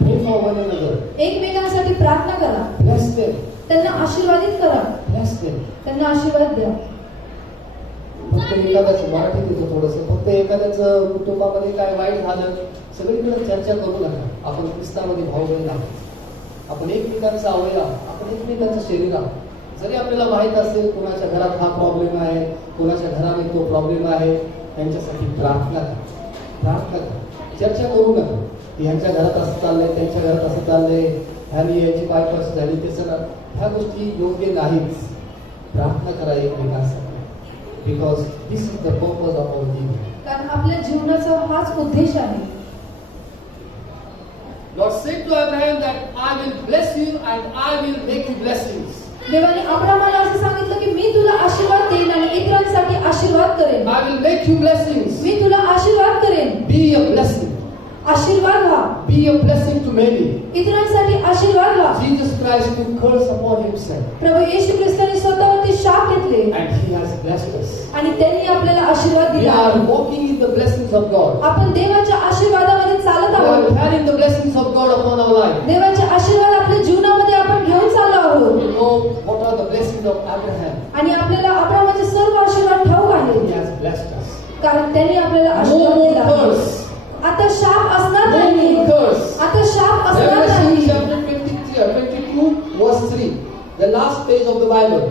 Pray for one another. एकमेकांसाठी प्रार्थना करा. Bless them. त्यांना आशीर्वादित करा. Bless them. त्यांना आशीर्वाद द्या. फक्त एखाद्याचं मराठीत येतो थोडंसं, फक्त एखाद्याचं कुटुंबामध्ये काय वाईट झालं सगळीकडे चर्चा करू नका. आपण ख्रिस्तामध्ये भाऊ बहीण आहोत, आपण एकमेकांचा अवयव आहोत, आपण एकमेकांचं शरीर आहोत. जरी आपल्याला माहित असेल कोणाच्या घरात हा प्रॉब्लेम आहे, कोणाच्या घरामध्ये तो प्रॉब्लेम आहे, त्यांच्यासाठी प्रार्थना करा. चर्चा करू नका की ह्यांच्या घरात असं चाललंय, त्यांच्या घरात असं चाललंय, ह्यानी याची बायपास झाली, त्याचं ह्या गोष्टी योग्य नाहीच. प्रार्थना करा एकमेकांसाठी, because this is the purpose of our living. कारण आपल्या जीवनाचा हाच उद्देश आहे. Lord said to Abraham that I will bless you and I will make you blessings. देवाने अब्रामाला असं सांगितलं की मी तुला आशीर्वाद देईन आणि इतरांसाठी आशीर्वाद करेन. I will make you blessings. मी तुला आशीर्वाद करेन. Be a blessing. आशीर्वाद व्हा. Be a blessing to many. इतरांसाठी आशीर्वाद व्हा. Jesus Christ took curse upon himself प्रभू येशू ख्रिस्ताने स्वतःवरती शाप घेतले and he has blessed us. आणि त्यांनी आपल्याला आशीर्वाद We दिला. are walking in the blessings of God. आपण देवाच्या आशीर्वादामध्ये चालत We are आहोत. carrying the blessings of God upon our life. देवाचे आशीर्वाद आपल्या जीवनामध्ये आपण घेऊन चाललो आहोत. We know what are the blessings of Abraham. आणि आपल्याला अब्रामाचे सर्व आशीर्वाद ठाऊक He आहे has blessed us. कारण त्यांनी आपल्याला No आशीर्वाद more दिला. curse. आता शाप असणार No नाही. more curse. आता शाप असणार Revelation नाही. chapter 22 verse 3, the last page of the Bible.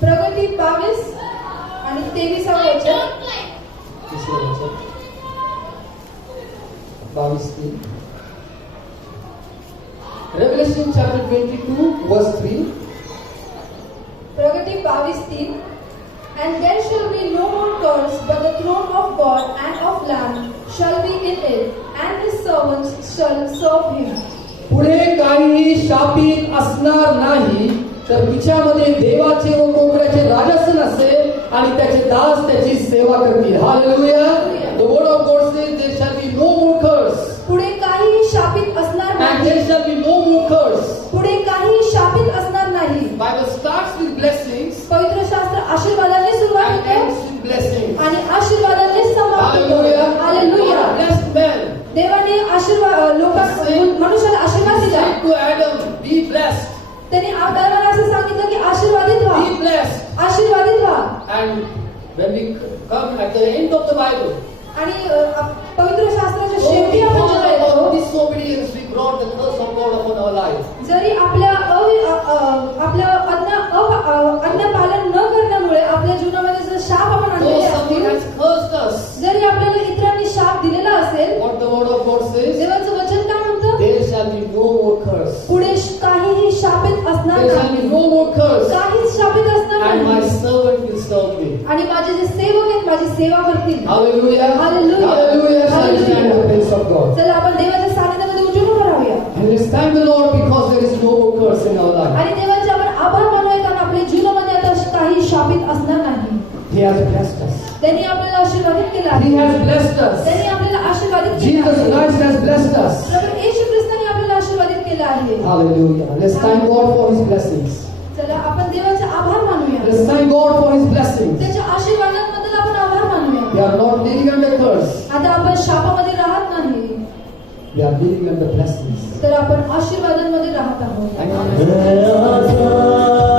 प्रगती 22 आणि 23 वचन. तिसरं वचन. 22:3. Revelation chapter 22 verse 3. प्रगती 22:3 And there shall be no more curse, but the throne of God and of Lamb shall be in it, and his servants shall serve him. पुढे काहीही शापित असणार नाही, तर तिच्यामध्ये देवाचे व कोकराचे राजासन असेल आणि त्याचे दास त्याची सेवा करतील. Hallelujah. The word of God says there shall be no more curse. पुढे काहीही शापित असणार And नाही. there shall be no more curse. पुढे काहीही शापित असणार नाही. Bible starts with blessings पवित्र शास्त्र आशीर्वादाने सुरुवात and होते ends with blessings. आणि आशीर्वादाने समाप्त होते. Hallelujah. हालेलुया. Blessed man. देवाने आशीर्वाद मनुष्याला आशीर्वाद दिला. Said to Adam, be blessed. त्यांनी आदामाला असं सांगितलं की आशीर्वादित व्हा. Be blessed. आशीर्वादित व्हा. And when we come at the end of the Bible, आणि पवित्र शास्त्र जरी आपल्या अन्न पालन न करण्यामुळे आपल्या जीवनामध्ये जर शाप आपण Though आणलेले something असतील, has cursed us, जरी आपल्याला इतरांनी शाप दिलेला असेल, what the word of God says, देवाचं वचन काय म्हणतं? there shall be no more curse. पुढे काहीही शापित असणार There shall be नाही, no more curse. काहीच शापित असणार And my नाही. servant will serve me. आणि माझे जे सेवक आहेत माझी सेवा करतील. Hallelujah. Hallelujah. Hallelujah. Shall we stand in the Hallelujah. face of God? चला आपण देवाच्या सानिध्यामध्ये उजळून उभं राहूया And let's thank the Lord because there is no more curse in our life. आणि देवाचे आपण आभार मानूया कारण आपल्या जीवनामध्ये आता काही शापित असणार नाही. He has blessed us. त्यांनी आपल्याला आशीर्वादित केलं He आहे. has blessed us. त्यांनी आपल्याला आशीर्वादित केलं Jesus आहे. Christ has blessed us. प्रभू येशू ख्रिस्ताने आपल्याला आशीर्वादित केलं आहे. Hallelujah. Let's thank God for His blessings. चला आपण देवाचे आभार मानूया. Let's thank God for His blessings. त्याच्या आशीर्वादांबद्दल आपण आभार We मानूया. are not living under curse. आता आपण शापामध्ये राहत नाही, We are living under blessings. तर आपण आशीर्वादांमध्ये राहत आहोत. Thank you. आजाद